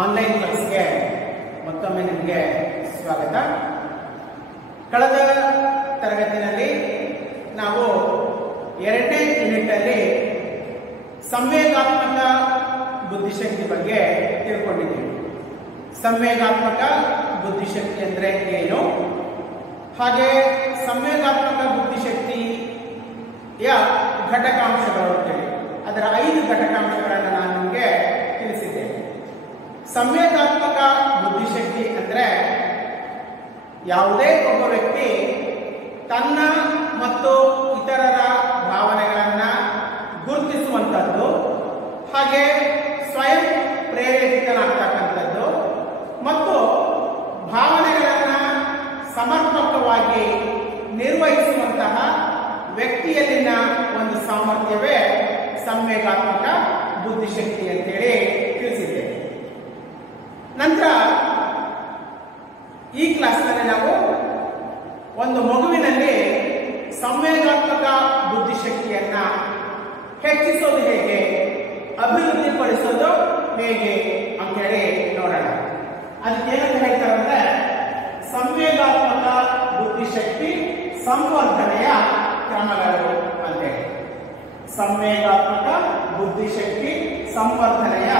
Online ಕ್ಲಾಸ್ಗೆ ಮತ್ತೊಮ್ಮೆ ನಿಮಗೆ ಸ್ವಾಗತ. ಕಳೆದ ತರಗತಿಯಲ್ಲಿ ನಾವು 2ನೇ ಯೂನಿಟ್ ಅಲ್ಲಿ ಸಂವೇಗಾತ್ಮಕ ಬುದ್ಧಿಶಕ್ತಿ ಬಗ್ಗೆ ತಿಳ್ಕೊಂಡಿದ್ದೀವಿ. ಸಂವೇಗಾತ್ಮಕ ಬುದ್ಧಿಶಕ್ತಿ ಅಂದ್ರೆ ಏನು, ಹಾಗೆ ಸಂವೇಗಾತ್ಮಕ ಬುದ್ಧಿಶಕ್ತಿಯ ಘಟಕಾಂಶಗಳು ಅಂತೇಳಿ ಅದರ 5 ಘಟಕಾಂಶಗಳನ್ನು ನಾನು ನಿಮಗೆ ತಿಳಿಸಿದ್ದೇನೆ. ಸಂವೇಗಾತ್ಮಕ ಬುದ್ಧಿಶಕ್ತಿ ಅಂದ್ರೆ ಯಾವುದೇ ಒಬ್ಬ ವ್ಯಕ್ತಿ ತನ್ನ ಮತ್ತು ಇತರರ ಭಾವನೆಗಳನ್ನ ಗುರುತಿಸುವಂಥದ್ದು, ಹಾಗೆ ಸ್ವಯಂ ಪ್ರೇರೇಪಿತನಾಗ್ತಕ್ಕಂಥದ್ದು ಮತ್ತು ಭಾವನೆಗಳನ್ನ ಸಮರ್ಪಕವಾಗಿ ನಿರ್ವಹಿಸುವಂತಹ ವ್ಯಕ್ತಿಯಲ್ಲಿನ ಒಂದು ಸಾಮರ್ಥ್ಯವೇ ಸಂವೇಗಾತ್ಮಕ ಬುದ್ಧಿಶಕ್ತಿ ಅಂತೇಳಿ ತಿಳಿಸಿದ್ದೇವೆ. ನಂತರ ಈ ಕ್ಲಾಸ್ನಲ್ಲಿ ನಾವು ಒಂದು ಮಗುವಿನಲ್ಲಿ ಸಂವೇಗಾತ್ಮಕ ಬುದ್ಧಿಶಕ್ತಿಯನ್ನ ಹೆಚ್ಚಿಸೋದು ಹೇಗೆ, ಅಭಿವೃದ್ಧಿಪಡಿಸೋದು ಹೇಗೆ ಅಂತ ಹೇಳಿ ನೋಡೋಣ. ಅದಕ್ಕೆ ಏನಂತ ಹೇಳ್ತಾರೆ ಅಂದ್ರೆ ಸಂವೇಗಾತ್ಮಕ ಬುದ್ಧಿಶಕ್ತಿ ಸಂವರ್ಧನೆಯ ಕ್ರಮಗಳು ಅಂತೇಳಿ. ಸಂವೇಗಾತ್ಮಕ ಬುದ್ಧಿಶಕ್ತಿ ಸಂವರ್ಧನೆಯ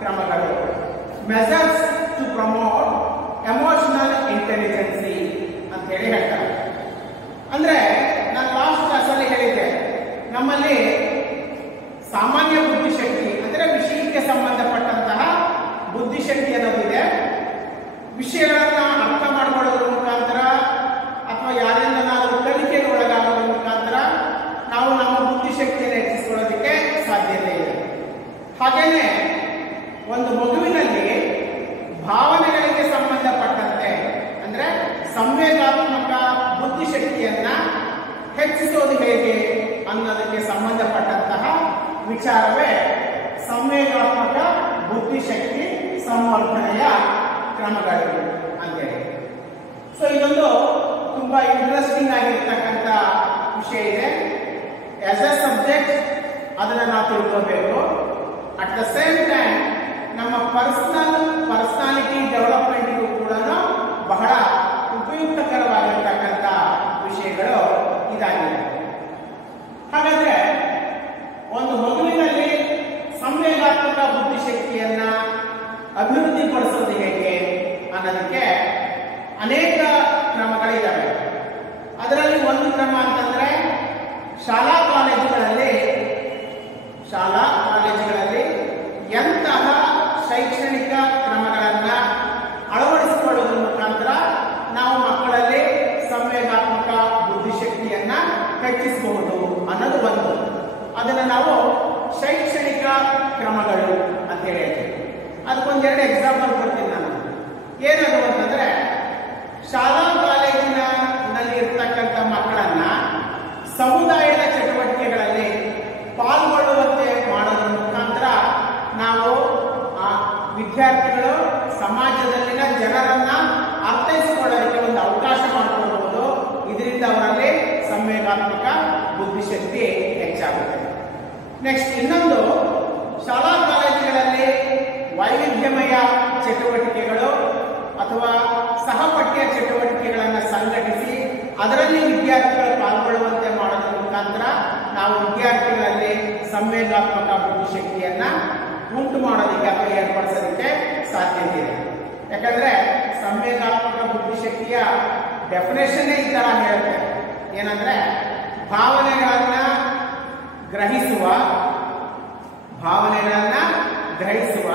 ಕ್ರಮಗಳು, measures to promote emotional intelligence ಅಂತ ಹೇಳಿ ಹೇಳ್ತಾರೆ. ಅಂದ್ರೆ ನಾನು ಲಾಸ್ಟ್ ಕ್ಲಾಸಲ್ಲಿ ಹೇಳಿದ್ದೆ, ನಮ್ಮಲ್ಲಿ ಸಾಮಾನ್ಯ ಬುದ್ಧಿಶಕ್ತಿ ಅಂದ್ರೆ ವಿಷಯಕ್ಕೆ ಸಂಬಂಧಪಟ್ಟಂತಹ ಬುದ್ಧಿಶಕ್ತಿ ಅನ್ನೋದಿದೆ. ವಿಷಯಗಳನ್ನ ಅರ್ಥ ಮಾಡಿಕೊಳ್ಳೋದ್ರ ಮುಖಾಂತರ ಅಥವಾ ಯಾರಿಂದನಾದರೂ ಕಲಿಕೆಗೆ ಒಳಗಾಗೋದ್ರ ಮುಖಾಂತರ ನಾವು ನಮ್ಮ ಬುದ್ಧಿಶಕ್ತಿಯನ್ನು ಹೆಚ್ಚಿಸಿಕೊಳ್ಳೋದಕ್ಕೆ ಸಾಧ್ಯತೆ ಇದೆ. ಹಾಗೇನೆ ಒಂದು ಮಗುವಿನಲ್ಲಿ ಭಾವನೆಗಳಿಗೆ ಸಂಬಂಧಪಟ್ಟಂತೆ ಅಂದ್ರೆ ಸಂವೇಗಾತ್ಮಕ ಬುದ್ಧಿಶಕ್ತಿಯನ್ನ ಹೆಚ್ಚಿಸೋದು ಹೇಗೆ ಅನ್ನೋದಕ್ಕೆ ಸಂಬಂಧಪಟ್ಟಂತಹ ವಿಚಾರವೇ ಸಂವೇಗಾತ್ಮಕ ಬುದ್ಧಿಶಕ್ತಿ ಸಂವರ್ಧನೆಯ ಕ್ರಮಗಳು ಅಂತೇಳಿ. ಸೊ ಇದೊಂದು ತುಂಬಾ ಇಂಟ್ರೆಸ್ಟಿಂಗ್ ಆಗಿರ್ತಕ್ಕಂಥ ವಿಷಯ ಇದೆ. ಆಸ್ ಎ ಸಬ್ಜೆಕ್ಟ್ ಅದನ್ನ ನಾವು ತಿಳ್ಕೋಬೇಕು. ಅಟ್ ದ ಸೇಮ್ ಟೈಮ್ ನಮ್ಮ ಪರ್ಸನಾಲಿಟಿ ಡೆವಲಪ್ಮೆಂಟ್ಗೂ ಕೂಡ ಬಹಳ ಉಪಯುಕ್ತಕರವಾಗಿರ್ತಕ್ಕಂಥ ವಿಷಯಗಳು ಇದಾಗಿದೆ. ಹಾಗಾದ್ರೆ ಒಂದು ಮಗುವಿನಲ್ಲಿ ಸಂವೇಗಾತ್ಮಕ ಬುದ್ಧಿಶಕ್ತಿಯನ್ನ ಅಭಿವೃದ್ಧಿಪಡಿಸೋದು ಹೇಗೆ ಅನ್ನೋದಕ್ಕೆ ಅನೇಕ ಕ್ರಮಗಳಿದ್ದಾವೆ. ಅದರಲ್ಲಿ ಒಂದು ಕ್ರಮ ಅಂತಂದ್ರೆ ಶಾಲಾ ಕಾಲೇಜುಗಳಲ್ಲಿ ಎಂತಹ ಶೈಕ್ಷಣಿಕ ಕ್ರಮಗಳನ್ನ ಅಳವಡಿಸಿಕೊಳ್ಳುವುದರ ಮುಖಾಂತರ ನಾವು ಮಕ್ಕಳಲ್ಲಿ ಸಂವೇಗಾತ್ಮಕ ಬುದ್ಧಿಶಕ್ತಿಯನ್ನ ಹೆಚ್ಚಿಸಬಹುದು ಅನ್ನೋದು ಒಂದು. ಅದನ್ನ ನಾವು ಶೈಕ್ಷಣಿಕ ಕ್ರಮಗಳು ಅಂತ ಹೇಳ್ತೀವಿ. ಅದಕ್ಕೊಂದೆರಡು ಎಕ್ಸಾಂಪಲ್ ಕೊಡ್ತೀನಿ ನಾನು. ಏನದು ಅಂತಂದ್ರೆ ಶಾಲಾ ಕಾಲೇಜಿನಲ್ಲಿ ಇರ್ತಕ್ಕಂಥ ಮಕ್ಕಳನ್ನ ಸಮುದಾಯದ ಚಟುವಟಿಕೆಗಳಲ್ಲಿ ಪಾಲ್ಗೊಳ್ಳುವಂತೆ ಮಾಡೋದ್ರ ಮುಖಾಂತರ ನಾವು ಆ ವಿದ್ಯಾರ್ಥಿಗಳು ಸಮಾಜದಲ್ಲಿನ ಜನರನ್ನ ಅರ್ಥೈಸಿಕೊಳ್ಳೋದಕ್ಕೆ ಒಂದು ಅವಕಾಶ ಮಾಡಿಕೊಡಬಹುದು. ಇದರಿಂದ ಅವರಲ್ಲಿ ಸಂವೇಗಾತ್ಮಕ ಬುದ್ಧಿಶಕ್ತಿ ಹೆಚ್ಚಾಗುತ್ತೆ. ನೆಕ್ಸ್ಟ್ ಇನ್ನೊಂದು, ಶಾಲಾ ಕಾಲೇಜುಗಳಲ್ಲಿ ವೈವಿಧ್ಯಮಯ ಚಟುವಟಿಕೆಗಳು ಅಥವಾ ಸಹಪಠ್ಯ ಚಟುವಟಿಕೆಗಳನ್ನು ಸಂಘಟಿಸಿ ಅದರಲ್ಲಿ ವಿದ್ಯಾರ್ಥಿಗಳು ಪಾಲ್ಗೊಳ್ಳುವಂತೆ ಮಾಡೋದ್ರ ಮುಖಾಂತರ ನಾವು ವಿದ್ಯಾರ್ಥಿಗಳಲ್ಲಿ ಸಂವೇಗಾತ್ಮಕ ಬುದ್ಧಿಶಕ್ತಿಯನ್ನ ಉಂಟು ಮಾಡೋದಕ್ಕೆ ಅಥವಾ ಏರ್ಪಡಿಸೋದಕ್ಕೆ ಸಾಧ್ಯತೆ ಇದೆ. ಯಾಕಂದ್ರೆ ಸಂವೇಗಾತ್ಮಕ ಬುದ್ಧಿಶಕ್ತಿಯ ಡೆಫಿನೇಷನ್ ಈ ತರ ಹೇಳುತ್ತೆ. ಏನಂದ್ರೆ ಭಾವನೆಗಳನ್ನ ಗ್ರಹಿಸುವ,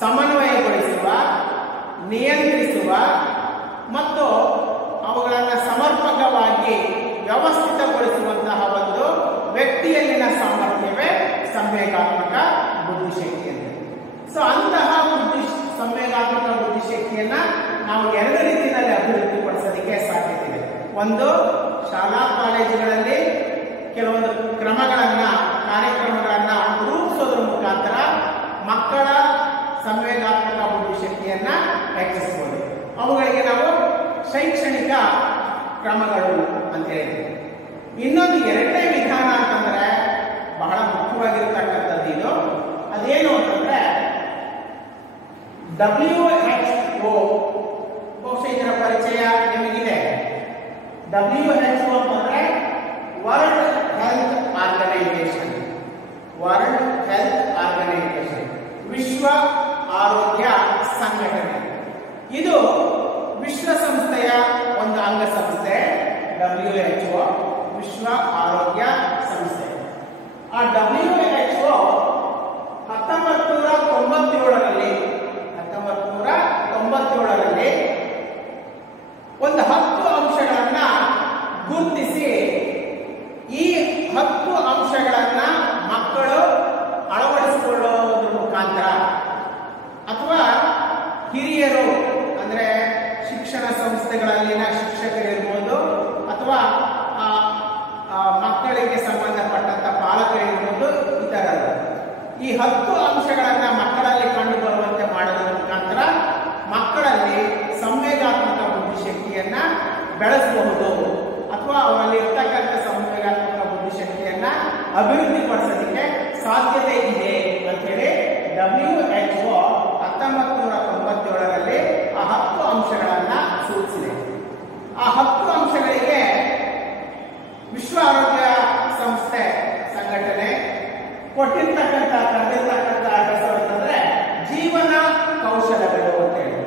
ಸಮನ್ವಯಗೊಳಿಸುವ, ನಿಯಂತ್ರಿಸುವ ಮತ್ತು ಅವುಗಳನ್ನು ಸಮರ್ಪಕವಾಗಿ ವ್ಯವಸ್ಥಿತಗೊಳಿಸುವಂತಹ ಒಂದು ವ್ಯಕ್ತಿಯಲ್ಲಿನ ಸಾಮರ್ಥ್ಯವೇ ಸಂವೇಗಾತ್ಮಕ ಬುದ್ಧಿಶಕ್ತಿ ಅಂತ. ಸೊ ಅಂತಹ ಸಂವೇಗಾತ್ಮಕ ಬುದ್ಧಿಶಕ್ತಿಯನ್ನ ನಾವು 2 ರೀತಿಯಲ್ಲಿ ಅಭಿವೃದ್ಧಿಪಡಿಸೋದಕ್ಕೆ ಸಾಧ್ಯತೆ ಇದೆ. ಒಂದು, ಶಾಲಾ ಕಾಲೇಜುಗಳಲ್ಲಿ ಕೆಲವೊಂದು ಕಾರ್ಯಕ್ರಮಗಳನ್ನ ರೂಪಿಸೋದ್ರ ಮುಖಾಂತರ ಮಕ್ಕಳ ಸಂವೇಗಾತ್ಮಕ ಬುದ್ಧಿಶಕ್ತಿಯನ್ನ ಹೆಚ್ಚಿಸಬಹುದು. ಅವುಗಳಿಗೆ ನಾವು ಶೈಕ್ಷಣಿಕ ಕ್ರಮಗಳು ಅಂತ ಹೇಳ್ತೀವಿ. ಇನ್ನೊಂದು 2ನೇ ವಿಧಾನ ಅಂತಂದ್ರೆ ಬಹಳ ಮುಖ್ಯವಾಗಿರ್ತಕ್ಕಂಥದ್ದು ಇದು. ಅದೇನು ಅಂತಂದ್ರೆ WHO ಬಹುಶಃ ಇದರ ಪರಿಚಯ ನಿಮಗಿದೆ. WHO ಅಂದ್ರೆ world health organisation. World health organisation, ವಿಶ್ವ ಆರೋಗ್ಯ ಸಂಘಟನೆ. ಇದು ವಿಶ್ವಸಂಸ್ಥೆಯ ಒಂದು ಅಂಗಸಂಸ್ಥೆ. WHO ವಿಶ್ವ ಆರೋಗ್ಯ ಸಂಸ್ಥೆ. ಆ WHO 1997ರಲ್ಲಿ ಒಂದು 10 ಅಂಶಗಳನ್ನ ಗುರುತಿಸಿ, ಈ 10 ಅಂಶಗಳನ್ನ ಮಕ್ಕಳು ಅಳವಡಿಸಿಕೊಳ್ಳುವುದರ ಮುಖಾಂತರ ಅಥವಾ ಹಿರಿಯರು ಅಂದ್ರೆ ಶಿಕ್ಷಣ ಸಂಸ್ಥೆಗಳಲ್ಲಿನ ಶಿಕ್ಷಕರಿರ್ಬೋದು ಅಥವಾ ಮಕ್ಕಳಿಗೆ ಸಂಬಂಧಪಟ್ಟಂತ ಪಾಲಕರಿರ್ಬೋದು, ಇತರರು ಈ 10 ಅಂಶಗಳನ್ನ ಮಕ್ಕಳಲ್ಲಿ ಕಂಡು ಬರುವಂತೆ ಮಾಡೋದ್ರ ಮುಖಾಂತರ ಮಕ್ಕಳಲ್ಲಿ ಸಂವೇಗಾತ್ಮಕ ಬುದ್ಧಿಶಕ್ತಿಯನ್ನ ಬೆಳೆಸಬಹುದು ಅಥವಾ ಅವರಲ್ಲಿ ಇರ್ತಕ್ಕಂಥ ಸಂವೇಗಾತ್ಮಕ ಬುದ್ಧಿಶಕ್ತಿಯನ್ನ ಅಭಿವೃದ್ಧಿಪಡಿಸೋದಕ್ಕೆ ಸಾಧ್ಯತೆ ಇದೆ ಅಂತೇಳಿ WHO 1997ರಲ್ಲಿ ಆ 10 ಅಂಶಗಳನ್ನ ಸೂಚಿಸಿದೆ. ಆ 10 ಅಂಶಗಳಿಗೆ ವಿಶ್ವ ಆರೋಗ್ಯ ಸಂಸ್ಥೆ ಸಂಘಟನೆ ಕರೆದಿರ್ತಕ್ಕಂಥ ಹೆಸರು ಅಂತಂದ್ರೆ ಜೀವನ ಕೌಶಲಗಳು ಅಂತೇಳಿ.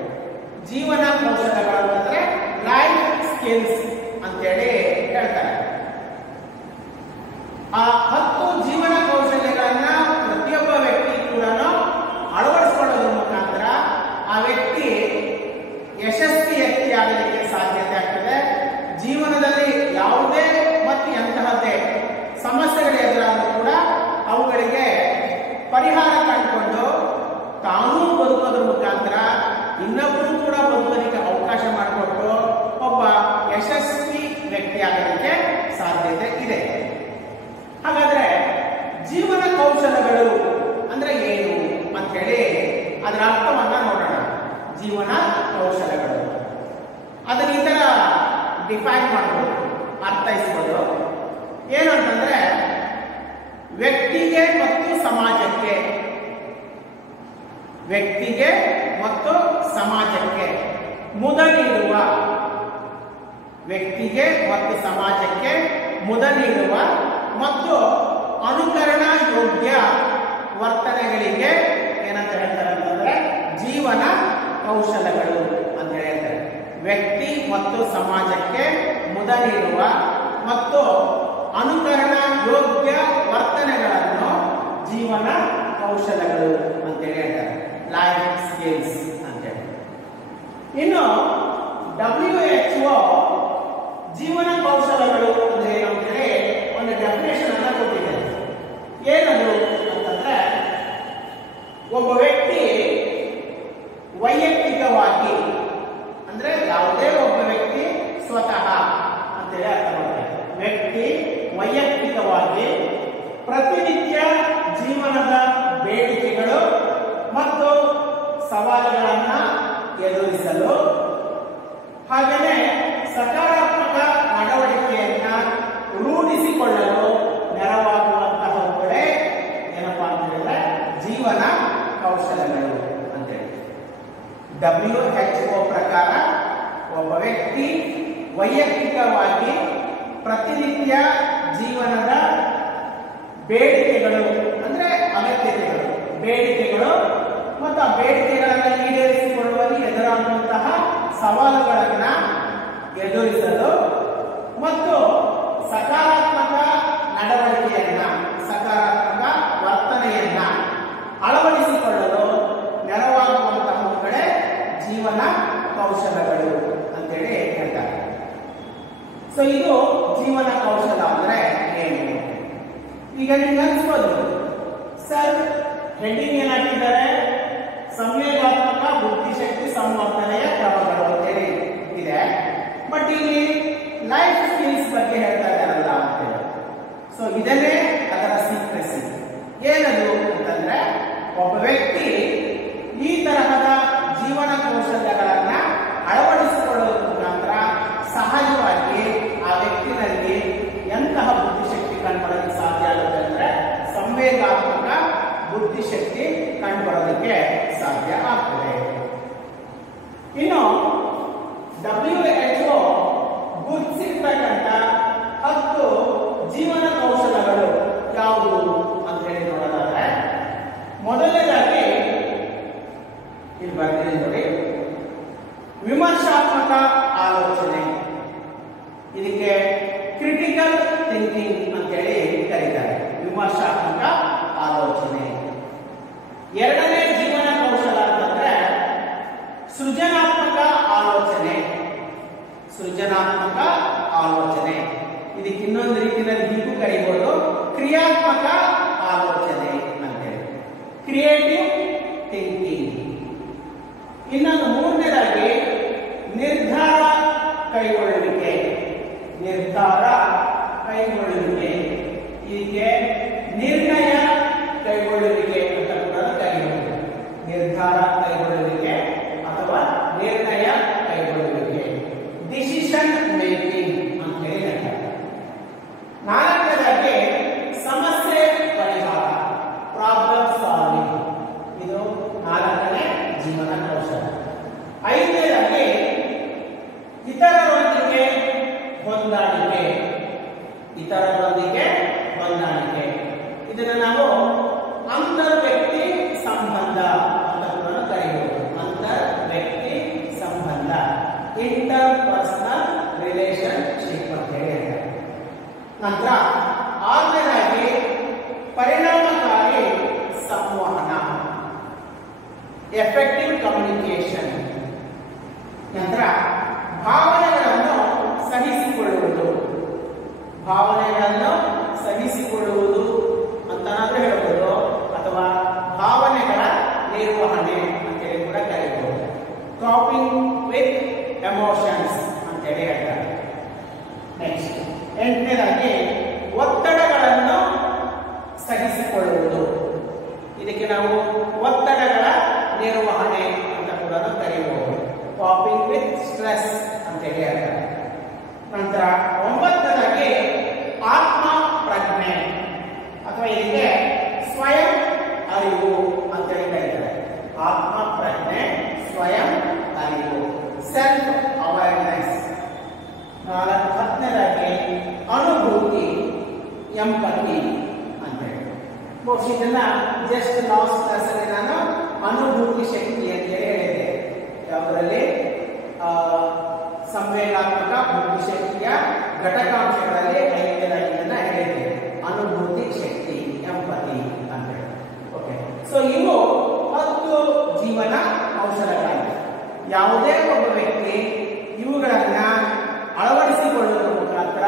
ಜೀವನ ಕೌಶಲಗಳು ಅಂತಂದ್ರೆ ಲೈಫ್ ಸ್ಕಿಲ್ಸ್ ಅಂತೇಳಿ ಹೇಳ್ತಾರೆ. ಆ 10 ಜೀವನ ಕೌಶಲ್ಯಗಳನ್ನ ಪ್ರತಿಯೊಬ್ಬ ವ್ಯಕ್ತಿ ಕೂಡ ಅಳವಡಿಸಿಕೊಳ್ಳೋದ್ರ ಮುಖಾಂತರ ಆ ವ್ಯಕ್ತಿ ಯಶಸ್ವಿ ವ್ಯಕ್ತಿಯಾಗಲಿಕ್ಕೆ ಸಾಧ್ಯತೆ ಆಗ್ತದೆ. ಜೀವನದಲ್ಲಿ ಯಾವುದೇ ಮತ್ತು ಎಂತಹದ್ದೇ ಸಮಸ್ಯೆಗಳು ಎದುರಾದರೂ ಕೂಡ ಅವುಗಳಿಗೆ ಪರಿಹಾರ ಕಂಡುಕೊಂಡು ತಾನೂ ಬದುಕೋದ್ರ ಮುಖಾಂತರ ಇನ್ನೊಬ್ಬರು ಕೂಡ ಬದುಕೋದಕ್ಕೆ ಅವಕಾಶ ಮಾಡಿಕೊಟ್ಟು ಒಬ್ಬ ಯಶಸ್ವಿ ವ್ಯಕ್ತಿಯಾಗಲಿಕ್ಕೆ ಸಾಧ್ಯತೆ ಇದೆ. ಹಾಗಾದ್ರೆ ಜೀವನ ಕೌಶಲಗಳು ಅಂದ್ರೆ ಏನು ಅಂತ ಹೇಳಿ ಅದರ ಅರ್ಥವನ್ನ ನೋಡೋಣ. ಜೀವನ ಕೌಶಲಗಳು ಅದನ್ನ ಈ ತರ ಡಿಫೈನ್ ಮಾಡಬಹುದು, ಅರ್ಥೈಸಬಹುದು. ಏನು ಅಂತಂದ್ರೆ ವ್ಯಕ್ತಿಗೆ ಮತ್ತು ಸಮಾಜಕ್ಕೆ ಮುದ ನೀಡುವ, ವ್ಯಕ್ತಿಗೆ ಮತ್ತು ಸಮಾಜಕ್ಕೆ ಮುದ ನೀಡುವ ಮತ್ತು ಅನುಕರಣಾ ಯೋಗ್ಯ ವರ್ತನೆಗಳಿಗೆ ಏನಂತ ಹೇಳ್ತಾರೆ ಅಂತಂದ್ರೆ ಜೀವನ ಕೌಶಲಗಳು ಅಂತ ಹೇಳ್ತಾರೆ. ವ್ಯಕ್ತಿ ಮತ್ತು ಸಮಾಜಕ್ಕೆ ಮುದ ನೀಡುವ ಮತ್ತು ಅನುಕರಣಾ ಯೋಗ್ಯ ವರ್ತನೆಗಳನ್ನು ಜೀವನ ಕೌಶಲಗಳು ಅಂತ ಹೇಳ್ತಾರೆ, ಲೈಫ್ ಸ್ಕಿಲ್ಸ್ ಅಂತ ಹೇಳಿ. ಇನ್ನು WHO ಜೀವನ ಕೌಶಲಗಳು ಅಂದ್ರೆ ಏನು ಅಂತೇಳಿ ಒಂದು ಡೆಫಿನೇಷನ್ ಅನ್ನ ಕೊಟ್ಟಿದೆ. ಏನದು ಅಂತಂದ್ರೆ ಒಬ್ಬ ವ್ಯಕ್ತಿ ವೈಯಕ್ತಿಕವಾಗಿ ಅಂದ್ರೆ ಯಾವುದೇ ಒಬ್ಬ ವ್ಯಕ್ತಿ ಸ್ವತಃ ಅಂತೇಳಿ ಅರ್ಥ ಮಾಡ್ತಾರೆ. ವ್ಯಕ್ತಿ ವೈಯಕ್ತಿಕವಾಗಿ ಪ್ರತಿನಿತ್ಯ ಜೀವನದ ಬೇಡಿಕೆಗಳು ಮತ್ತು ಸವಾಲುಗಳನ್ನ ಎದುರಿಸಲು ಹಾಗೆಯೇ ಸಕಾರಾತ್ಮಕ ನಡವಳಿಕೆಯನ್ನ ರೂಢಿಸಿಕೊಳ್ಳಲು ನೆರವಾಗುವಂತಹವುಗಳೇ ಏನಪ್ಪಾ ಅಂತ ಹೇಳಿದ್ರೆ ಜೀವನ ಕೌಶಲಗಳು ಅಂತೇಳಿ. WHO ಪ್ರಕಾರ ಒಬ್ಬ ವ್ಯಕ್ತಿ ವೈಯಕ್ತಿಕವಾಗಿ ಪ್ರತಿನಿತ್ಯ ಜೀವನದ ಬೇಡಿಕೆಗಳು ಅಂದ್ರೆ ಅಗತ್ಯತೆಗಳು, ಬೇಡಿಕೆಗಳು ಮತ್ತು ಆ ಬೇಡಿಕೆಗಳನ್ನು ಈಡೇರಿಸಿಕೊಳ್ಳುವಲ್ಲಿ ಎದುರಾಗುವಂತಹ ಸವಾಲುಗಳನ್ನ ಎದುರಿಸಲು ಮತ್ತು ಸಕಾರಾತ್ಮಕ ನಡವಳಿಕೆಯನ್ನ, ಸಕಾರಾತ್ಮಕ ವರ್ತನೆಯನ್ನ ಅಳವಡಿಸಿಕೊಳ್ಳಲು ನೆರವಾಗುವಂತಹವುಗಳೇ ಜೀವನ ಕೌಶಲಗಳು ಅಂತೇಳಿ ಹೇಳ್ತಾರೆ. ಸೊ ಇದು ಜೀವನ ಕೌಶಲ ಅಂದ್ರೆ ಏನು? ಈಗ ನಿಮ್ಗೆ ಅನ್ಸ್ಬೋದು, ಸರ್ ಹೆಡ್ಡಿಂಗ್ ಏನಾಗಿದ್ದಾರೆ, ಸಂವೇಗಾತ್ಮಕ ಬುದ್ಧಿಶಕ್ತಿ ಸಂವರ್ಧನೆಯ ಕ್ರಮಗಳು ಅಂತೇಳಿ ಇದೆ. ಬಟ್ ಇಲ್ಲಿ ಲೈಫ್ ಸ್ಕಿಲ್ಸ್ ಬಗ್ಗೆ ಹೇಳ್ತಾ ಇದ್ದಾರಲ್ಲ ಅಂತೇಳಿ. ಸೊ ಇದನ್ನೇ ಅದರ ಸೀಕ್ರೆಸಿ. ಏನದು ಅಂತಂದ್ರೆ ಒಬ್ಬ ವ್ಯಕ್ತಿ ಈ ತರಹದ ಜೀವನ ಕೌಶಲ್ಯಗಳನ್ನ ಅಳವಡಿಸಿಕೊಳ್ಳುವ ಮುಖಾಂತರ ಸಹಜವಾಗಿ ಆ ವ್ಯಕ್ತಿನಲ್ಲಿ ಎಂತಹ ಬುದ್ಧಿಶಕ್ತಿ ಕಂಡುಕೊಳ್ಳಲು ಸಾಧ್ಯ ಆಗುತ್ತೆ ಅಂದ್ರೆ ಸಂವೇಗಾತ್ಮಕ ಬುದ್ಧಿಶಕ್ತಿ ಕಂಡುಬರೋದಕ್ಕೆ ಸಾಧ್ಯ ಆಗ್ತದೆ. ಇನ್ನು WHO ಗುರುತಿಸಿರ್ತಕ್ಕಂಥ 10 ಜೀವನ ಕೌಶಲಗಳು ಯಾವುವು ಅಂತ ಹೇಳಿ ನೋಡೋದಾದ್ರೆ, ಮೊದಲನೇದಾಗಿ ಇಲ್ಲಿ ಬರ್ತೀನಿ ನೋಡಿ, ವಿಮರ್ಶಾತ್ಮಕ ಆಲೋಚನೆ. ಇದಕ್ಕೆ ಕ್ರಿಟಿಕಲ್ ಥಿಂಕಿಂಗ್ ಅಂತ ಹೇಳಿ ಕರೀತಾರೆ, ವಿಮರ್ಶಾತ್ಮಕ ಆಲೋಚನೆ. ಎರಡನೇ ಜೀವನ ಕೌಶಲ ಅಂತಂದ್ರೆ ಸೃಜನಾತ್ಮಕ ಆಲೋಚನೆ. ಸೃಜನಾತ್ಮಕ ಆಲೋಚನೆ ಇದಕ್ಕೆ ಇನ್ನೊಂದು ರೀತಿಯಲ್ಲಿ ಹೀಗೂ ಕರೀಬಹುದು, ಕ್ರಿಯಾತ್ಮಕ ಆಲೋಚನೆ ಅಂತೇಳಿ, ಕ್ರಿಯೇಟಿವ್ ಥಿಂಕಿಂಗ್. ಇನ್ನೊಂದು ಮೂರನೇದಾಗಿ ನಿರ್ಧಾರ ಕೈಗೊಳ್ಳುವಿಕೆ. ನಿರ್ಧಾರ ಕೈಗೊಳ್ಳುವಿಕೆ ಇದಕ್ಕೆ ನಿರ್ಣಯ ಕೈಗೊಳ್ಳುವಿಕೆ ಅಂತ ಕೂಡ ಕರೆಯಬಹುದು. ನಿರ್ಧಾರ ಕೈಗೊಳ್ಳುವಿಕೆ ಅಥವಾ ನಿರ್ಣಯ ಕೈಗೊಳ್ಳುವಿಕೆ, ಡಿಸಿಷನ್ ಮೇಕಿಂಗ್ ಅಂತ ಹೇಳಿ ಹೇಳ್ತಾರೆ. ನಾಲ್ಕನೇದಾಗಿ ಸಮಸ್ಯೆ ಪರಿಹಾರ, ಪ್ರಾಬ್ಲಮ್ ಸಾಲ್ವಿಂಗ್. ಇದು ನಾಲ್ಕನೇ ಜೀವನ ಕೌಶಲ. ಐದನೇದಾಗಿ ಇತರರೊಂದಿಗೆ ಹೊಂದಾಣಿಕೆ. ಇತರರೊಂದಿಗೆ ಹೊಂದಾಣಿಕೆ ಇದನ್ನು ನಾವು ಅಂತರ್ ವ್ಯಕ್ತಿ ಸಂಬಂಧ ಅಂತ ಕೂಡ ಕರೆಯಬಹುದು. ಅಂತರ್ ವ್ಯಕ್ತಿ ಸಂಬಂಧ, ಇಂಟರ್ ಪರ್ಸನಲ್ ರಿಲೇಶನ್ಶಿಪ್ ಅಂತ ಹೇಳಿ ಹೇಳ್ತಾರೆ. ನಂತರ ಆರನೇದಾಗಿ ಪರಿಣಾಮಕಾರಿ ಸಂವಹನ, ಎಫೆಕ್ಟಿವ್ ಕಮ್ಯುನಿಕೇಶನ್. ನಂತರ ಭಾವನೆಗಳನ್ನು ಸಹಿಸಿಕೊಳ್ಳುವುದು. ಭಾವನೆಗಳನ್ನು ಸಹಿಸಿಕೊಳ್ಳುವುದು ಅಂತನಾದ್ರೂ ಹೇಳಬಹುದು, ಅಥವಾ ಭಾವನೆಗಳ ನಿರ್ವಹಣೆ ಅಂತೇಳಿ ಕೂಡ ಕರೀಬಹುದು. ಕಾಪಿಂಗ್ ವಿತ್ ಎಮೋಷನ್ಸ್ ಅಂತೇಳಿ ಹೇಳ್ತಾರೆ. ನೆಕ್ಸ್ಟ್ ಎಂಟನೇದಾಗಿ ಒತ್ತಡಗಳನ್ನು ಸಹಿಸಿಕೊಳ್ಳುವುದು. ಇದಕ್ಕೆ ನಾವು ಒತ್ತಡಗಳ ನಿರ್ವಹಣೆ ಅಂತ ಕೂಡ ಕರೆಯಬಹುದು, ಕಾಪಿಂಗ್ ವಿತ್ ಸ್ಟ್ರೆಸ್ ಅಂತೇಳಿ ಹೇಳ್ತಾರೆ. ನಂತರ ಒಂಬತ್ತನೇದಾಗಿ ಆತ್ಮ ಪ್ರಜ್ಞೆ ಅಥವಾ ಇದಕ್ಕೆ ಸ್ವಯಂ ಅರಿವು ಅಂತೇಳಿ ಕರೀತಾರೆ. ಆತ್ಮ ಪ್ರಜ್ಞೆ, ಸ್ವಯಂ ಅರಿವು, ಸೆಲ್ಫ್ ಅವೇರ್ನೆಸ್. ಹತ್ತನೇದಾಗಿ ಅನುಭೂತಿ, ಎಂಪತಿ ಅಂತೇಳಿ. ಬಹುಶಃ ಇದನ್ನ ಜಸ್ಟ್ ಲಾಸ್ಟ್ ಕ್ಲಾಸ್ ಅಲ್ಲಿ ನಾನು ಅನುಭೂತಿ ಶಕ್ತಿ ಅಂತ ಹೇಳಿದೆ. ಯಾವುದರಲ್ಲಿ ಸಂವೇಗಾತ್ಮಕ ಬುದ್ಧಿಶಕ್ತಿಯ ಘಟಕಾಂಶಗಳಲ್ಲಿ ಐದನೇದಾಗಿ ಹೇಳಿದೆ, ಅನುಭೂತಿ ಶಕ್ತಿ, ಎಂಪತಿ ಅಂತ ಹೇಳಿ. ಓಕೆ, ಸೊ ಇವು 10 ಜೀವನ ಕೌಶಲಗಳಾಗಿವೆ. ಯಾವುದೇ ಒಬ್ಬ ವ್ಯಕ್ತಿ ಇವುಗಳನ್ನ ಅಳವಡಿಸಿಕೊಳ್ಳುವ ಮುಖಾಂತರ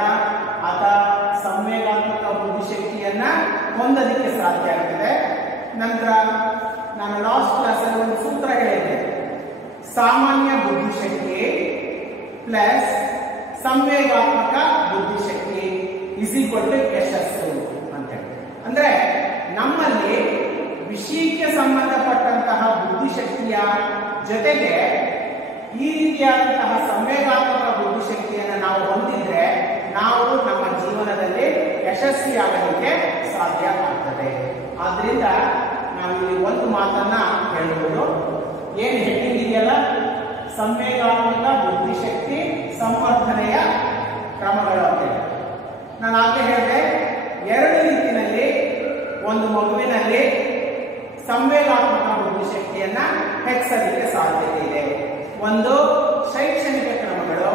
ಆತ ಸಂವೇಗಾತ್ಮಕ ಬುದ್ಧಿಶಕ್ತಿಯನ್ನ ಹೊಂದಲಿಕ್ಕೆ ಸಾಧ್ಯ ಆಗ್ತದೆ. ನಂತರ ನಾನು ಲಾಸ್ಟ್ ಕ್ಲಾಸ್ ಅಲ್ಲಿ ಒಂದು ಸೂತ್ರ ಹೇಳಿದ್ದೆ, ಸಾಮಾನ್ಯ ಬುದ್ಧಿಶಕ್ತಿ ಪ್ಲಸ್ ಸಂವೇಗಾತ್ಮಕ ಬುದ್ಧಿಶಕ್ತಿ ಇಸ್ ಈಕ್ವಲ್ ಟು ಯಶಸ್ಸು ಅಂತೇಳಿ. ಅಂದ್ರೆ ನಮ್ಮಲ್ಲಿ ವಿಷಯಕ್ಕೆ ಸಂಬಂಧಪಟ್ಟಂತಹ ಬುದ್ಧಿಶಕ್ತಿಯ ಜೊತೆಗೆ ಈ ರೀತಿಯಾದಂತಹ ಸಂವೇಗಾತ್ಮಕ ಬುದ್ಧಿಶಕ್ತಿಯನ್ನು ನಾವು ಹೊಂದಿದ್ರೆ ನಾವು ನಮ್ಮ ಜೀವನದಲ್ಲಿ ಯಶಸ್ವಿಯಾಗಲಿಕ್ಕೆ ಸಾಧ್ಯ ಆಗ್ತದೆ. ಆದ್ರಿಂದ ನಾವಿಲ್ಲಿ ಒಂದು ಮಾತನ್ನ ಹೇಳಬಹುದು, ಏನು ಹೆಡ್ಡಿಂಗ್ ಇದೆಯಲ್ಲ, ಸಂವೇಗಾತ್ಮಕ ಬುದ್ಧಿಶಕ್ತಿ ಸಂವರ್ಧನೆಯ ಕ್ರಮಗಳು ಅಂತ. ನಾನು ಆಗಲೇ ಹೇಳಿದೆ, 2 ರೀತಿಯಲ್ಲಿ ಒಂದು ಮಗುವಿನಲ್ಲಿ ಸಂವೇಗಾತ್ಮಕ ಬುದ್ಧಿಶಕ್ತಿಯನ್ನ ಹೆಚ್ಚಲಿಕ್ಕೆ ಸಾಧ್ಯತೆ ಇದೆ. ಒಂದು ಶೈಕ್ಷಣಿಕ ಕ್ರಮಗಳು,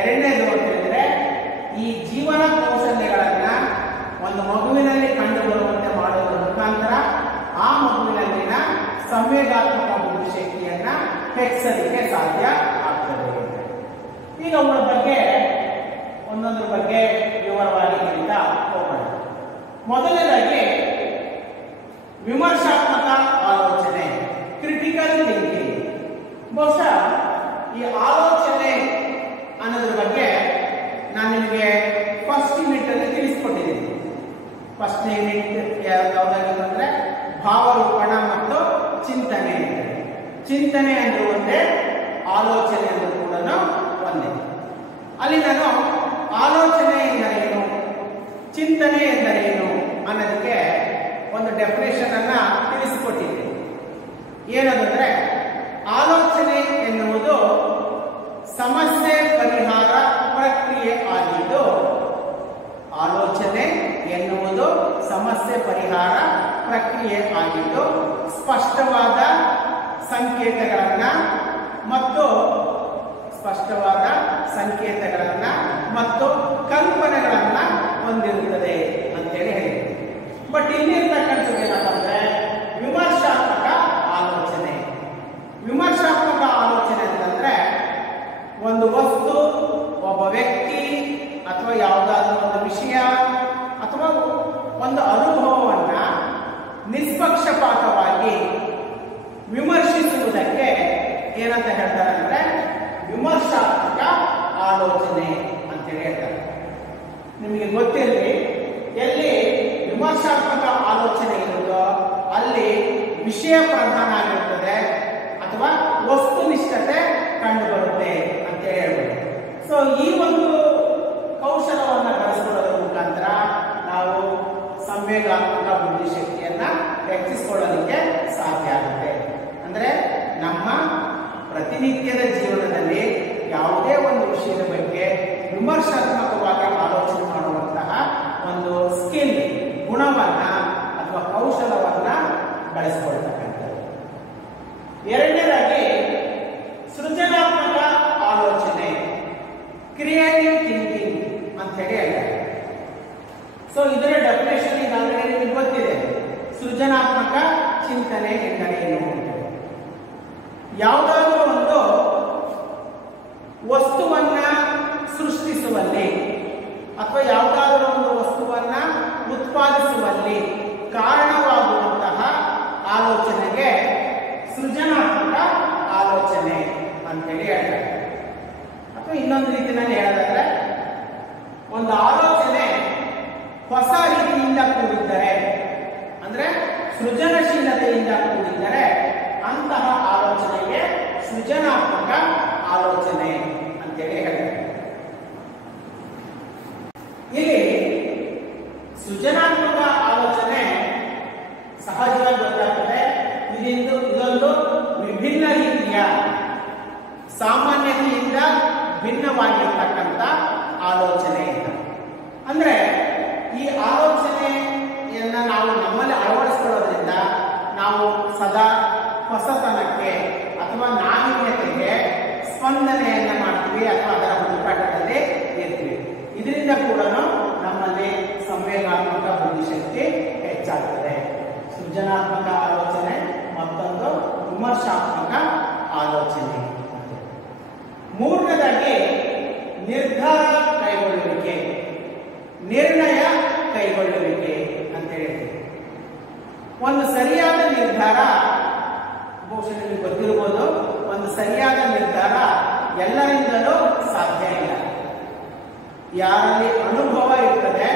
ಎರಡನೇದು ಅಂತಂದ್ರೆ ಈ ಜೀವನ ಕೌಶಲ್ಯಗಳನ್ನ ಒಂದು ಮಗುವಿನಲ್ಲಿ ಕಂಡುಬರುವಂತೆ ಮಾಡುವುದರ ಮುಖಾಂತರ ಆ ಮಗುವಿನಲ್ಲಿನ ಸಂವೇಗಾತ್ಮಕ ಬುದ್ಧಿಶಕ್ತಿಯನ್ನ ಹೆಚ್ಚಲಿಕ್ಕೆ ಸಾಧ್ಯ ಆಗ್ತದೆ. ಈಗ ಅವರ ಬಗ್ಗೆ ಒಂದೊಂದ್ರ ಬಗ್ಗೆ ವಿವರವಾಗಿ ತಿಳಿತಾ ಹೋಗೋಣ. ಮೊದಲನೇದಾಗಿ ವಿಮರ್ಶಾತ್ಮಕ ಆಲೋಚನೆ, ಕ್ರಿಟಿಕಲ್ ಥಿಂಕಿಂಗ್. ಬಹುಶಃ ಈ ಆಲೋಚನೆ ಅನ್ನೋದ್ರ ಬಗ್ಗೆ ನಾನು ನಿಮಗೆ ಫಸ್ಟ್ ಯೂನಿಟ್ ಅಲ್ಲಿ ತಿಳಿಸ್ಕೊಟ್ಟಿದ್ದೀನಿ. ಫಸ್ಟ್ ಯೂನಿಟ್ ಯಾವ್ದಾಗಿತ್ತಂದ್ರೆ ಭಾವರೂಪಣ ಮತ್ತು ಚಿಂತನೆ. ಚಿಂತನೆ ಅಂದ್ರೆ ಒಂದೇ, ಆಲೋಚನೆ ಅಂದ್ರೆ ಕೂಡ ಒಂದೇ. ಅಲ್ಲಿ ನಾನು ಆಲೋಚನೆ ಎಂದರೇನು, ಚಿಂತನೆ ಎಂದರೇನು ಅನ್ನೋದಕ್ಕೆ ಒಂದು ಡೆಫಿನೇಷನ್ ಅನ್ನ ತಿಳಿಸಿಕೊಟ್ಟಿದೆ. ಏನಂದ್ರೆ ಆಲೋಚನೆ ಎನ್ನುವುದು ಸಮಸ್ಯೆ ಪರಿಹಾರ ಪ್ರಕ್ರಿಯೆ ಆಗಿದ್ದು, ಆಲೋಚನೆ ಎನ್ನುವುದು ಸಮಸ್ಯೆ ಪರಿಹಾರ ಪ್ರಕ್ರಿಯೆ ಆಗಿದ್ದು ಸ್ಪಷ್ಟವಾದ ಸಂಕೇತಗಳನ್ನ ಮತ್ತು ಕಲ್ಪನೆಗಳನ್ನ ಹೊಂದಿರುತ್ತದೆ ಅಂತೇಳಿ ಹೇಳಿದೆ. ಬಟ್ ಇಲ್ಲಿರ್ತಕ್ಕಂಥದ್ದು ಏನಂತಂದ್ರೆ ವಿಮರ್ಶಾತ್ಮಕ ಆಲೋಚನೆ. ವಿಮರ್ಶಾತ್ಮಕ ಆಲೋಚನೆ ಅಂತಂದ್ರೆ ಒಂದು ವಸ್ತು, ಒಬ್ಬ ವ್ಯಕ್ತಿ ಅಥವಾ ಯಾವುದಾದ್ರೂ ಒಂದು ವಿಷಯ ಅಥವಾ ಒಂದು ಅನುಭವವನ್ನ ನಿಷ್ಪಕ್ಷಪಾತವಾಗಿ ವಿಮರ್ಶಿಸುವುದಕ್ಕೆ ಏನಂತ ಹೇಳ್ತಾರೆ ಅಂದ್ರೆ ವಿಮರ್ಶಾತ್ಮಕ ಆಲೋಚನೆ ಅಂತೇಳಿ ಹೇಳ್ತಾರೆ. ನಿಮಗೆ ಗೊತ್ತಿರಲಿ, ಎಲ್ಲಿ ವಿಮರ್ಶಾತ್ಮಕ ಆಲೋಚನೆ ಇರುತ್ತೋ ಅಲ್ಲಿ ವಿಷಯ ಪ್ರಧಾನ ಆಗಿರುತ್ತದೆ ಅಥವಾ ವಸ್ತುನಿಷ್ಠತೆ ಕಂಡು ಬರುತ್ತೆ ಅಂತ ಹೇಳ್ಬೋದು. ಸೊ ಈ ಒಂದು ಕೌಶಲವನ್ನು ಬಳಸಿಕೊಳ್ಳೋದ್ರ ಮುಖಾಂತರ ನಾವು ಸಂವೇಗಾತ್ಮಕ ಬುದ್ಧಿಶಕ್ತಿಯನ್ನ ಹೆಚ್ಚಿಸಿಕೊಳ್ಳೋದಕ್ಕೆ ಸಾಧ್ಯ ಆಗುತ್ತೆ. ಅಂದ್ರೆ ನಮ್ಮ ಪ್ರತಿನಿತ್ಯದ ಜೀವನದಲ್ಲಿ ಯಾವುದೇ ಒಂದು ವಿಷಯದ ಬಗ್ಗೆ ವಿಮರ್ಶಾತ್ಮಕವಾಗಿ ಆಲೋಚನೆ ಮಾಡುವಂತಹ ಒಂದು ಸ್ಕಿಲ್, ಗುಣವನ್ನ ಅಥವಾ ಕೌಶಲವನ್ನ ಬೆಳೆಸಿಕೊಳ್ತಕ್ಕಂಥದ್ದು. ಎರಡನೇದಾಗಿ ಸೃಜನಾತ್ಮಕ ಆಲೋಚನೆ, ಕ್ರಿಯೇಟಿವ್ ಥಿಂಕಿಂಗ್ ಅಂತ ಹೇಳಿ ಹೇಳ್ತಾರೆ. ಸೊ ಇದರ ಡೆಫಿನೇಷನ್ ಈಗಾಗಲೇ ನಿಮಗೆ ಗೊತ್ತಿದೆ. ಸೃಜನಾತ್ಮಕ ಚಿಂತನೆ ಎಂದರೆ ಏನು? ಯಾವುದಾದ್ರೂ ಒಂದು ವಸ್ತುವನ್ನ ಸೃಷ್ಟಿಸುವಲ್ಲಿ ಅಥವಾ ಯಾವುದಾದ್ರೂ ಒಂದು ವಸ್ತುವನ್ನ ಉತ್ಪಾದಿಸುವಲ್ಲಿ ಕಾರಣವಾಗುವಂತಹ ಆಲೋಚನೆಗೆ ಸೃಜನಾತ್ಮಕ ಆಲೋಚನೆ ಅಂತೇಳಿ ಹೇಳ್ತಾರೆ. ಅಥವಾ ಇನ್ನೊಂದು ರೀತಿಯಲ್ಲಿ ಹೇಳೋದಾದ್ರೆ ಒಂದು ಆಲೋಚನೆ ಹೊಸ ರೀತಿಯಿಂದ ಕೂಡಿದ್ದರೆ, ಅಂದ್ರೆ ಸೃಜನಶೀಲತೆಯಿಂದ ಕೂಡಿದ್ದರೆ ಅಂತಹ ಆಲೋಚನೆಗೆ ಸೃಜನಾತ್ಮಕ ಆಲೋಚನೆ ಅಂತೇಳಿ ಹೇಳ್ತಾರೆ. ಇಲ್ಲಿ ಸೃಜನಾತ್ಮಕ ಆಲೋಚನೆ ಸಹಜವಾಗಿ ಗೊತ್ತಾಗ್ತದೆ. ಇದೊಂದು ವಿಭಿನ್ನ ರೀತಿಯ ಸಾಮಾನ್ಯತೆಯಿಂದ ಭಿನ್ನವಾಗಿರ್ತಕ್ಕಂಥ ಆಲೋಚನೆ. ಅಂದ್ರೆ ಈ ಆಲೋಚನೆಯನ್ನ ನಾವು ನಮ್ಮಲ್ಲಿ ಅಳವಡಿಸಿಕೊಳ್ಳೋದ್ರಿಂದ ನಾವು ಸದಾ ಹೊಸತನಕ್ಕೆ ಅಥವಾ ನಾವೀನ್ಯತೆಗೆ ಸ್ಪಂದನೆಯನ್ನ ಮಾಡ್ತೀವಿ ಅಥವಾ ಅದರ ಹುಡುಕಾಟದಲ್ಲಿ ಇರ್ತೀವಿ. ಇದರಿಂದ ಕೂಡ ನಮ್ಮಲ್ಲಿ ಸಂವೇಗಾತ್ಮಕ ಬುದ್ಧಿಶಕ್ತಿ ಹೆಚ್ಚಾಗ್ತದೆ. ಸೃಜನಾತ್ಮಕ ಆಲೋಚನೆ ಮತ್ತೊಂದು ವಿಮರ್ಶಾತ್ಮಕ ಆಲೋಚನೆ. ಮೂರನೇದಾಗಿ ನಿರ್ಧಾರ ಕೈಗೊಳ್ಳುವಿಕೆ, ನಿರ್ಣಯ ಕೈಗೊಳ್ಳುವಿಕೆ ಅಂತ ಹೇಳ್ತೀವಿ. ಒಂದು ಸರಿಯಾದ ನಿರ್ಧಾರ, ಬಹುಶಃ ನಿಮಗೆ ಗೊತ್ತಿರಬಹುದು, ಒಂದು ಸರಿಯಾದ ನಿರ್ಧಾರ ಎಲ್ಲರಿಂದಲೂ ಸಾಧ್ಯ ಇಲ್ಲ. ಯಾರಲ್ಲಿ ಅನುಭವ ಇರ್ತದೆ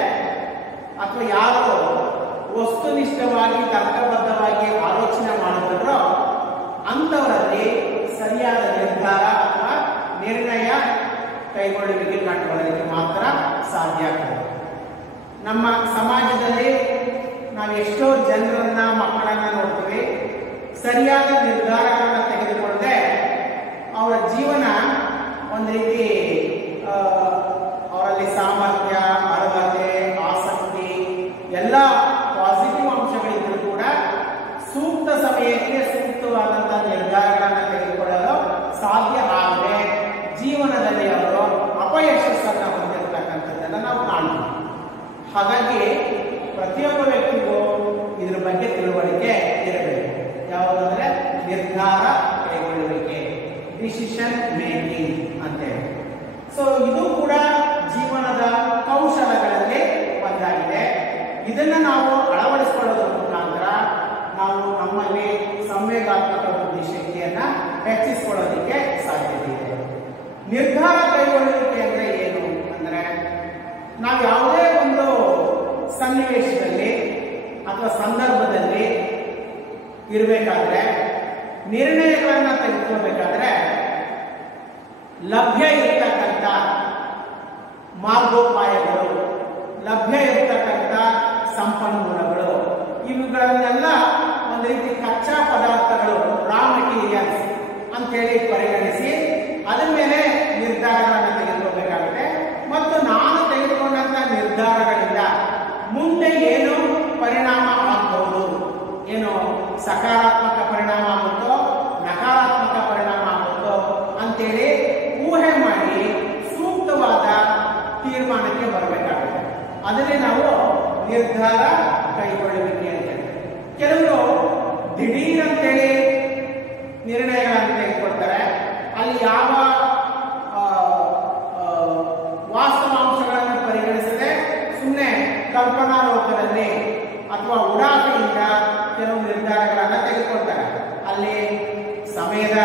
ಅಥವಾ ಯಾರು ವಸ್ತುನಿಷ್ಠವಾಗಿ ತರ್ಕಬದ್ಧವಾಗಿ ಆಲೋಚನೆ ಮಾಡಿದ್ರು ಅಂಥವರಲ್ಲಿ ಸರಿಯಾದ ನಿರ್ಧಾರ ಅಥವಾ ನಿರ್ಣಯ ಕೈಗೊಳ್ಳುವಿಕೆ ಕಂಡುಕೊಳ್ಳಲಿಕ್ಕೆ ಮಾತ್ರ ಸಾಧ್ಯ ಆಗ್ತದೆ. ನಮ್ಮ ಸಮಾಜದಲ್ಲಿ ನಾವು ಎಷ್ಟೋ ಜನರನ್ನ, ಮಕ್ಕಳನ್ನ ನೋಡ್ತೀವಿ, ಸರಿಯಾದ ನಿರ್ಧಾರಗಳನ್ನ ತೆಗೆದುಕೊಳ್ಳದೆ ಅವರ ಜೀವನ ಒಂದು ರೀತಿ ಅವರಲ್ಲಿ ಸಾಮರ್ಥ್ಯ, ಅರ್ಹತೆ, ಆಸಕ್ತಿ ಎಲ್ಲ ಪಾಸಿಟಿವ್ ಅಂಶಗಳಿದ್ರೂ ಕೂಡ ಸೂಕ್ತ ಸಮಯಕ್ಕೆ ಸೂಕ್ತವಾದಂತಹ ನಿರ್ಧಾರಗಳನ್ನು ತೆಗೆದುಕೊಳ್ಳಲು ಸಾಧ್ಯ ಆಗದೆ ಜೀವನದಲ್ಲಿ ಅವರು ಅಪಯಶಸ್ಸನ್ನು ಹೊಂದಿರತಕ್ಕಂಥದ್ದನ್ನು ನಾವು ಕಾಣ್ತೀವಿ. ಹಾಗಾಗಿ ಪ್ರತಿಯೊಬ್ಬ ವ್ಯಕ್ತಿಗೂ ಇದ್ರ ಬಗ್ಗೆ ತಿಳುವಳಿಕೆ ಇರಬೇಕು. ಯಾವುದಂದ್ರೆ ನಿರ್ಧಾರ ಕೈಗೊಳ್ಳುವಿಕೆ, ಡಿಸಿಷನ್ ಮೇಕಿಂಗ್ ಅಂತೇಳಿ. ಸೊ ಇದು ಕೂಡ ಜೀವನದ ಕೌಶಲಗಳಲ್ಲಿ ಒಂದಾಗಿದೆ. ಇದನ್ನ ನಾವು ಅಳವಡಿಸಿಕೊಳ್ಳೋದ್ರ ಮುಖಾಂತರ ನಾವು ನಮ್ಮಲ್ಲಿ ಸಂವೇಗಾತ್ಮಕ ಬುದ್ಧಿಶಕ್ತಿಯನ್ನ ಹೆಚ್ಚಿಸಿಕೊಳ್ಳೋದಕ್ಕೆ ಸಾಧ್ಯತೆ ಇದೆ. ನಿರ್ಧಾರ ಕೈಗೊಳ್ಳುವಿಕೆ ಅಂದ್ರೆ ಏನು ಅಂದ್ರೆ, ನಾವು ಯಾವುದೇ ಒಂದು ಸನ್ನಿವೇಶದಲ್ಲಿ ಅಥವಾ ಸಂದರ್ಭದಲ್ಲಿ ಇರಬೇಕಾದ್ರೆ, ನಿರ್ಣಯಗಳನ್ನ ತೆಗೆದುಕೊಳ್ಬೇಕಾದ್ರೆ ಲಭ್ಯ ಇರತಕ್ಕಂಥ ಮಾರ್ಗೋಪಾಯಗಳು, ಲಭ್ಯ ಇರತಕ್ಕಂಥ ಸಂಪನ್ಮೂಲಗಳು ಇವುಗಳನ್ನೆಲ್ಲ ಒಂದು ರೀತಿ ಕಚ್ಚಾ ಪದಾರ್ಥಗಳು, ರಾ ಮೆಟೀರಿಯಲ್ಸ್ ಅಂತೇಳಿ ಪರಿಗಣಿಸಿ ಅದರ ಮೇಲೆ ನಿರ್ಧಾರಗಳನ್ನು ತೆಗೆದುಕೋಬೇಕಾಗುತ್ತೆ. ಮತ್ತು ನಾನು ತೆಗೆದುಕೊಂಡಂತ ನಿರ್ಧಾರಗಳಿಂದ ಮುಂದೆ ಏನು ಪರಿಣಾಮ ಆಗಬಹುದು, ಏನು ಸಕಾರಾತ್ಮಕ ಪರಿಣಾಮ ಆಗುತ್ತೋ ನಕಾರಾತ್ಮಕ ಪರಿಣಾಮ ಆಗುತ್ತೋ ಅಂತೇಳಿ ಊಹೆ ಮಾಡಿ ಸೂಕ್ತವಾದ ತೀರ್ಮಾನಕ್ಕೆ ಬರಬೇಕಾಗುತ್ತೆ. ಅದನ್ನೇ ನಾವು ನಿರ್ಧಾರ ಕೈಗೊಳ್ಳುವಿಕೆ ಅಂತ ಹೇಳ್ತೀವಿ. ಕೆಲವರು ದಿಢೀರ್ ಅಂತೇಳಿ ನಿರ್ಣಯಗಳನ್ನು ತೆಗೆದುಕೊಳ್ತಾರೆ. ಅಲ್ಲಿ ಯಾವ ವಾಸ್ತವಾಂಶಗಳನ್ನು ಪರಿಗಣಿಸದೆ ಸುಮ್ಮನೆ ಕಲ್ಪನಾ ಲೋಕದಲ್ಲಿ ಅಥವಾ ಉಡಾಫೆಯಿಂದ ಕೆಲವು ನಿರ್ಧಾರಗಳನ್ನು ತೆಗೆದುಕೊಳ್ತಾರೆ. ಅಲ್ಲಿ ಸಮಯದ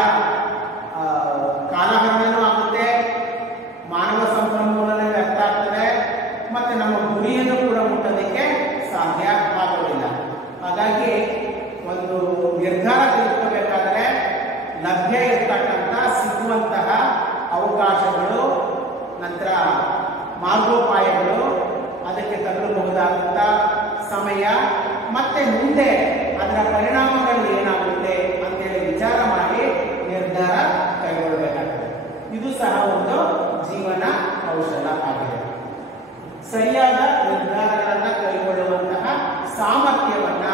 ಕಾಲಹರಣನೂ ಆಗುತ್ತೆ, ಮಾನವ ಸಂಪನ್ಮೂಲನೇ ವ್ಯರ್ಥ ಆಗ್ತದೆ, ಮತ್ತೆ ನಮ್ಮ ಗುರಿಯನ್ನು ಕೂಡ ಮುಟ್ಟೋದಕ್ಕೆ ಸಾಧ್ಯ ಆಗೋದಿಲ್ಲ. ಹಾಗಾಗಿ ಒಂದು ನಿರ್ಧಾರ ತೆಗೆದುಕೋಬೇಕಾದ್ರೆ ಲಭ್ಯ ಇರತಕ್ಕಂಥ ಸಿಗುವಂತಹ ಅವಕಾಶಗಳು, ನಂತರ ಮಾರ್ಗೋಪಾಯಗಳು, ಅದಕ್ಕೆ ತಗಲಬಹುದಾದಂಥ ಸಮಯ, ಮತ್ತೆ ಮುಂದೆ ಅದರ ಪರಿಣಾಮಗಳು ಏನಾಗುತ್ತೆ ಅಂತೇಳಿ ವಿಚಾರ ಮಾಡಿ ನಿರ್ಧಾರ ಕೈಗೊಳ್ಳಬೇಕಾಗ್ತದೆ. ಇದು ಸಹ ಒಂದು ಜೀವನ ಕೌಶಲ ಆಗಿದೆ. ಸರಿಯಾದ ನಿರ್ಧಾರಗಳನ್ನು ಕೈಗೊಳ್ಳುವಂತಹ ಸಾಮರ್ಥ್ಯವನ್ನ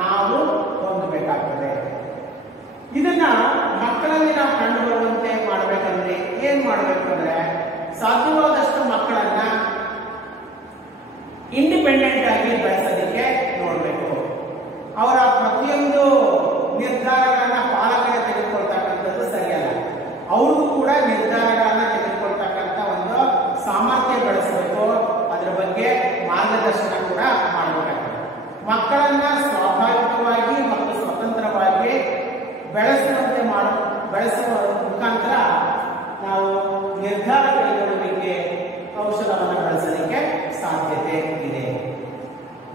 ನಾವು ಹೊಂದಬೇಕಾಗ್ತದೆ. ಇದನ್ನ ಮಕ್ಕಳಲ್ಲಿ ನಾವು ಕಂಡುಬರುವಂತೆ ಮಾಡಬೇಕಂದ್ರೆ ಏನ್ ಮಾಡಬೇಕು ಅಂದ್ರೆ, ಸಾಧ್ಯವಾದಷ್ಟು ಮಕ್ಕಳನ್ನ ಇಂಡಿಪೆಂಡೆಂಟ್ ಆಗಿ ಬೆಳೆಸೋದಕ್ಕೆ ನೋಡಬೇಕು. ಅವರ ಪ್ರತಿಯೊಂದು ನಿರ್ಧಾರಗಳನ್ನ ಪಾಲಕರೇ ತೆಗೆದುಕೊಳ್ತಕ್ಕಂಥದ್ದು ಸರಿಯಲ್ಲ. ಅವ್ರಿಗೂ ಕೂಡ ನಿರ್ಧಾರಗಳನ್ನ ತೆಗೆದುಕೊಳ್ತಕ್ಕಂಥ ಒಂದು ಸಾಮರ್ಥ್ಯ ಬೆಳೆಸಬೇಕು. ಅದರ ಬಗ್ಗೆ ಮಾರ್ಗದರ್ಶನ ಕೂಡ ಮಾಡಬೇಕಾಗ್ತದೆ. ಮಕ್ಕಳನ್ನ ಸ್ವಾಭಾವಿಕವಾಗಿ ಮತ್ತು ಸ್ವತಂತ್ರವಾಗಿ ಬೆಳೆಸುವ ಮುಖಾಂತರ ನಾವು ನಿರ್ಧಾರ ಕೈಗೊಳ್ಳುವಿಕೆ ಕೌಶಲವನ್ನು ಬೆಳೆಸಲಿಕ್ಕೆ ಸಾಧ್ಯತೆ ಇದೆ.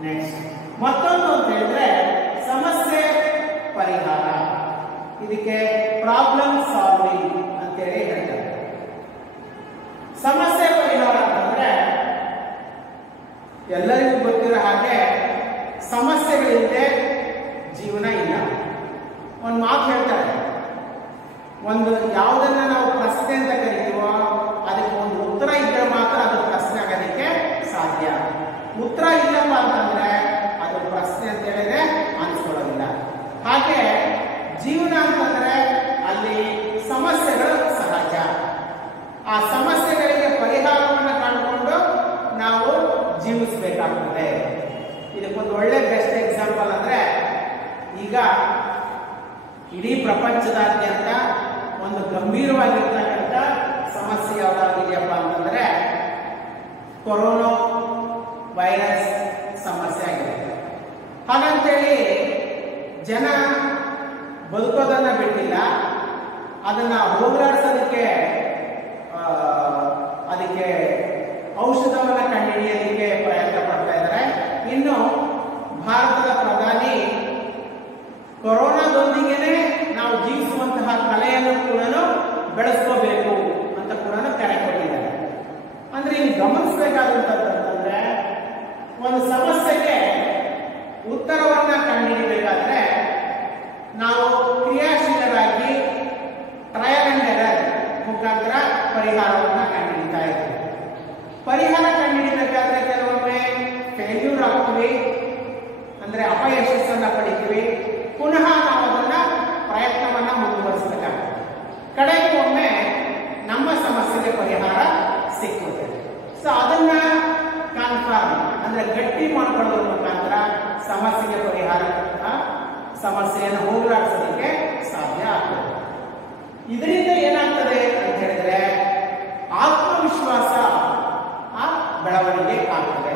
ನೆಕ್ಸ್ಟ್ ಮತ್ತೊಂದು ಅಂತ ಹೇಳಿದ್ರೆ ಸಮಸ್ಯೆ ಪರಿಹಾರ. ಇದಕ್ಕೆ ಪ್ರಾಬ್ಲಮ್ ಸಾಲ್ವಿಂಗ್ ಅಂತೇಳಿ ಹೇಳ್ತಾರೆ. ಸಮಸ್ಯೆ ಪರಿಹಾರ ಅಂತಂದ್ರೆ ಎಲ್ಲರಿಗೂ ಗೊತ್ತಿರೋ ಹಾಗೆ ಸಮಸ್ಯೆಗಳಿಲ್ಲದೆ ಜೀವನ ಇಲ್ಲ. ಒಂದು ಮಾತು ಹೇಳ್ತಾರೆ, ಒಂದು ಯಾವುದನ್ನ ನಾವು ಪ್ರಶ್ನೆ ಅಂತ ಕರಿತೀವೋ ಅದಕ್ಕೆ ಒಂದು ಉತ್ತರ ಇದ್ದರೆ ಮಾತ್ರ ಅದು ಪ್ರಶ್ನೆ ಆಗೋದಕ್ಕೆ ಸಾಧ್ಯ. ಉತ್ತರ ಇಲ್ಲಪ್ಪ ಅಂತಂದ್ರೆ ಅದು ಪ್ರಶ್ನೆ ಅಂತ ಹೇಳಿದ್ರೆ ಅನ್ಸ್ಕೊಳ್ಳೋದಿಲ್ಲ. ಹಾಗೆ ಜೀವನ ಅಂತಂದ್ರೆ ಅಲ್ಲಿ ಸಮಸ್ಯೆಗಳು ಸಹಜ. ಆ ಸಮಸ್ಯೆಗಳಿಗೆ ಪರಿಹಾರವನ್ನು ಕಂಡುಕೊಂಡು ನಾವು ಜೀವಿಸಬೇಕಾಗ್ತದೆ. ಇದಕ್ಕೊಂದು ಒಳ್ಳೆ ಬೆಸ್ಟ್ ಎಕ್ಸಾಂಪಲ್ ಅಂದ್ರೆ, ಈಗ ಇಡೀ ಪ್ರಪಂಚದಾದ್ಯಂತ ಒಂದು ಗಂಭೀರವಾಗಿರ್ತಕ್ಕಂಥ ಸಮಸ್ಯೆ ಯಾವುದಾಗಿದೆಯಪ್ಪ ಅಂತಂದ್ರೆ ಕೊರೋನಾ ವೈರಸ್ ಸಮಸ್ಯೆ ಆಗಿದೆ. ಹಾಗಂತೇಳಿ ಜನ ಬದುಕೋದನ್ನ ಬಿಟ್ಟಿಲ್ಲ, ಅದನ್ನ ಹೋಗಲಾಡಿಸೋದಕ್ಕೆ ಅದಕ್ಕೆ ಔಷಧವನ್ನ ಕಂಡುಹಿಡಿಯೋದಕ್ಕೆ ಪ್ರಯತ್ನ ಪಡ್ತಾ ಇದ್ದಾರೆ. ಇನ್ನು ಭಾರತದ ಪ್ರಧಾನಿ ಕೊರೋನಾದೊಂದಿಗೆನೆ ನಾವು ಜೀವಿಸುವಂತಹ ಕಲೆಯನ್ನು ಕೂಡ ಬೆಳೆಸ್ಕೋಬೇಕು ಅಂತ ಕೂಡ ಕರೆ ಕೊಟ್ಟಿದ್ದಾರೆ. ಅಂದ್ರೆ ಇಲ್ಲಿ ಗಮನಿಸಬೇಕಾದಂತಂದ್ರೆ, ಒಂದು ಸಮಸ್ಯೆಗೆ ಉತ್ತರವನ್ನ ಕಂಡುಹಿಡಿಯಬೇಕಾದ್ರೆ ನಾವು ಕ್ರಿಯಾಶೀಲರಾಗಿ ಟ್ರಯಲ್ ಅಂಡ್ ಎರರ್ ಮುಖಾಂತರ ಪರಿಹಾರವನ್ನ ಕಂಡುಹಿಡಿತಾ ಇದ್ದೀವಿ. ಪರಿಹಾರ ಕಂಡುಹಿಡಿಯಬೇಕಾದ್ರೆ ಕೆಲವೊಮ್ಮೆ ಫೇಲ್ಯೂರ್ ಆಗ್ತೀವಿ, ಅಂದ್ರೆ ಅಪಯಶಸ್ಸನ್ನ ಪಡಿತೀವಿ. ಪುನಃ ನಾವು ಅದನ್ನ ಪ್ರಯತ್ನವನ್ನ ಮುಂದುವರಿಸಬೇಕಾಗ್ತದೆ. ಕಡೆಗೆ ಒಮ್ಮೆ ನಮ್ಮ ಸಮಸ್ಯೆಗೆ ಪರಿಹಾರ ಸಿಕ್ಕುತ್ತೆ. ಸೊ ಅದನ್ನ ಕನ್ಫರ್ಮ್ ಅಂದ್ರೆ ಗಟ್ಟಿ ಮಾಡ್ಕೊಳ್ಳೋದ್ರ ಮುಖಾಂತರ ಸಮಸ್ಯೆಗೆ ಪರಿಹಾರ, ಸಮಸ್ಯೆಯನ್ನು ಹೋಗಲಾಡಿಸೋದಕ್ಕೆ ಸಾಧ್ಯ ಆಗ್ತದೆ. ಇದರಿಂದ ಏನಾಗ್ತದೆ ಅಂತ ಹೇಳಿದ್ರೆ ಆತ್ಮವಿಶ್ವಾಸ ಬೆಳವಣಿಗೆ ಆಗ್ತದೆ.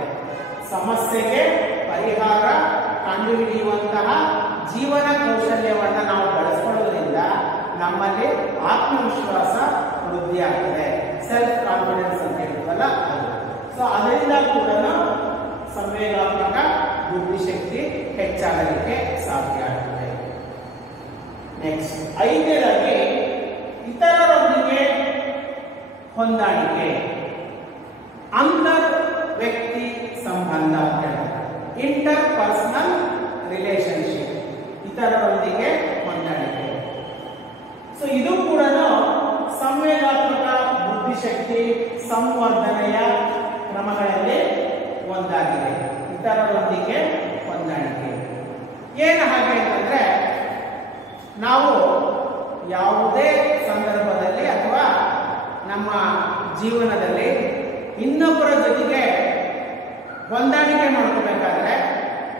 ಸಮಸ್ಯೆಗೆ ಪರಿಹಾರ ಕಂಡುಹಿಡಿಯುವಂತಹ ಜೀವನ ಕೌಶಲ್ಯವನ್ನ ನಾವು ಬೆಳೆಸ್ಕೊಳ್ಳೋದ್ರಿಂದ ನಮ್ಮಲ್ಲಿ ಆತ್ಮವಿಶ್ವಾಸ ವೃದ್ಧಿ ಆಗ್ತದೆ. ಸೆಲ್ಫ್ ಕಾನ್ಫಿಡೆನ್ಸ್ ಅಂತ ಹೇಳ್ತೀವಲ್ಲ ಅದು. ಸೊ ಅದರಿಂದ ಕೂಡ ಸಂವೇಗಾತ್ಮಕ ಬುದ್ಧಿಶಕ್ತಿ ಹೆಚ್ಚಾಗಲಿಕ್ಕೆ ಸಾಧ್ಯ ಆಗ್ತದೆ. ನೆಕ್ಸ್ಟ್ ಐದನೇದಾಗಿ ಇತರರೊಂದಿಗೆ ಹೊಂದಾಣಿಕೆ, ಅಂತರ್ ವ್ಯಕ್ತಿ ಸಂಬಂಧ ಅಂತ ಹೇಳ್ತಾರೆ. ಇಂಟರ್ ಪರ್ಸನಲ್ ರಿಲೇಶನ್ಶಿಪ್, ಇತರರೊಂದಿಗೆ ಹೊಂದಾಣಿಕೆ. ಸೊ ಇದು ಕೂಡ ಸಂವೇಗಾತ್ಮಕ ಬುದ್ಧಿಶಕ್ತಿ ಸಂವರ್ಧನೆಯ ಕ್ರಮಗಳಲ್ಲಿ ಒಂದಾಗಿದೆ, ಇತರರೊಂದಿಗೆ ಹೊಂದಾಣಿಕೆ. ಏನು ಹಾಗೆ ಅಂತಂದ್ರೆ, ನಾವು ಯಾವುದೇ ಸಂದರ್ಭದಲ್ಲಿ ಅಥವಾ ನಮ್ಮ ಜೀವನದಲ್ಲಿ ಇನ್ನೊಬ್ಬರ ಜೊತೆಗೆ ಹೊಂದಾಣಿಕೆ ಮಾಡ್ಕೋಬೇಕಾದ್ರೆ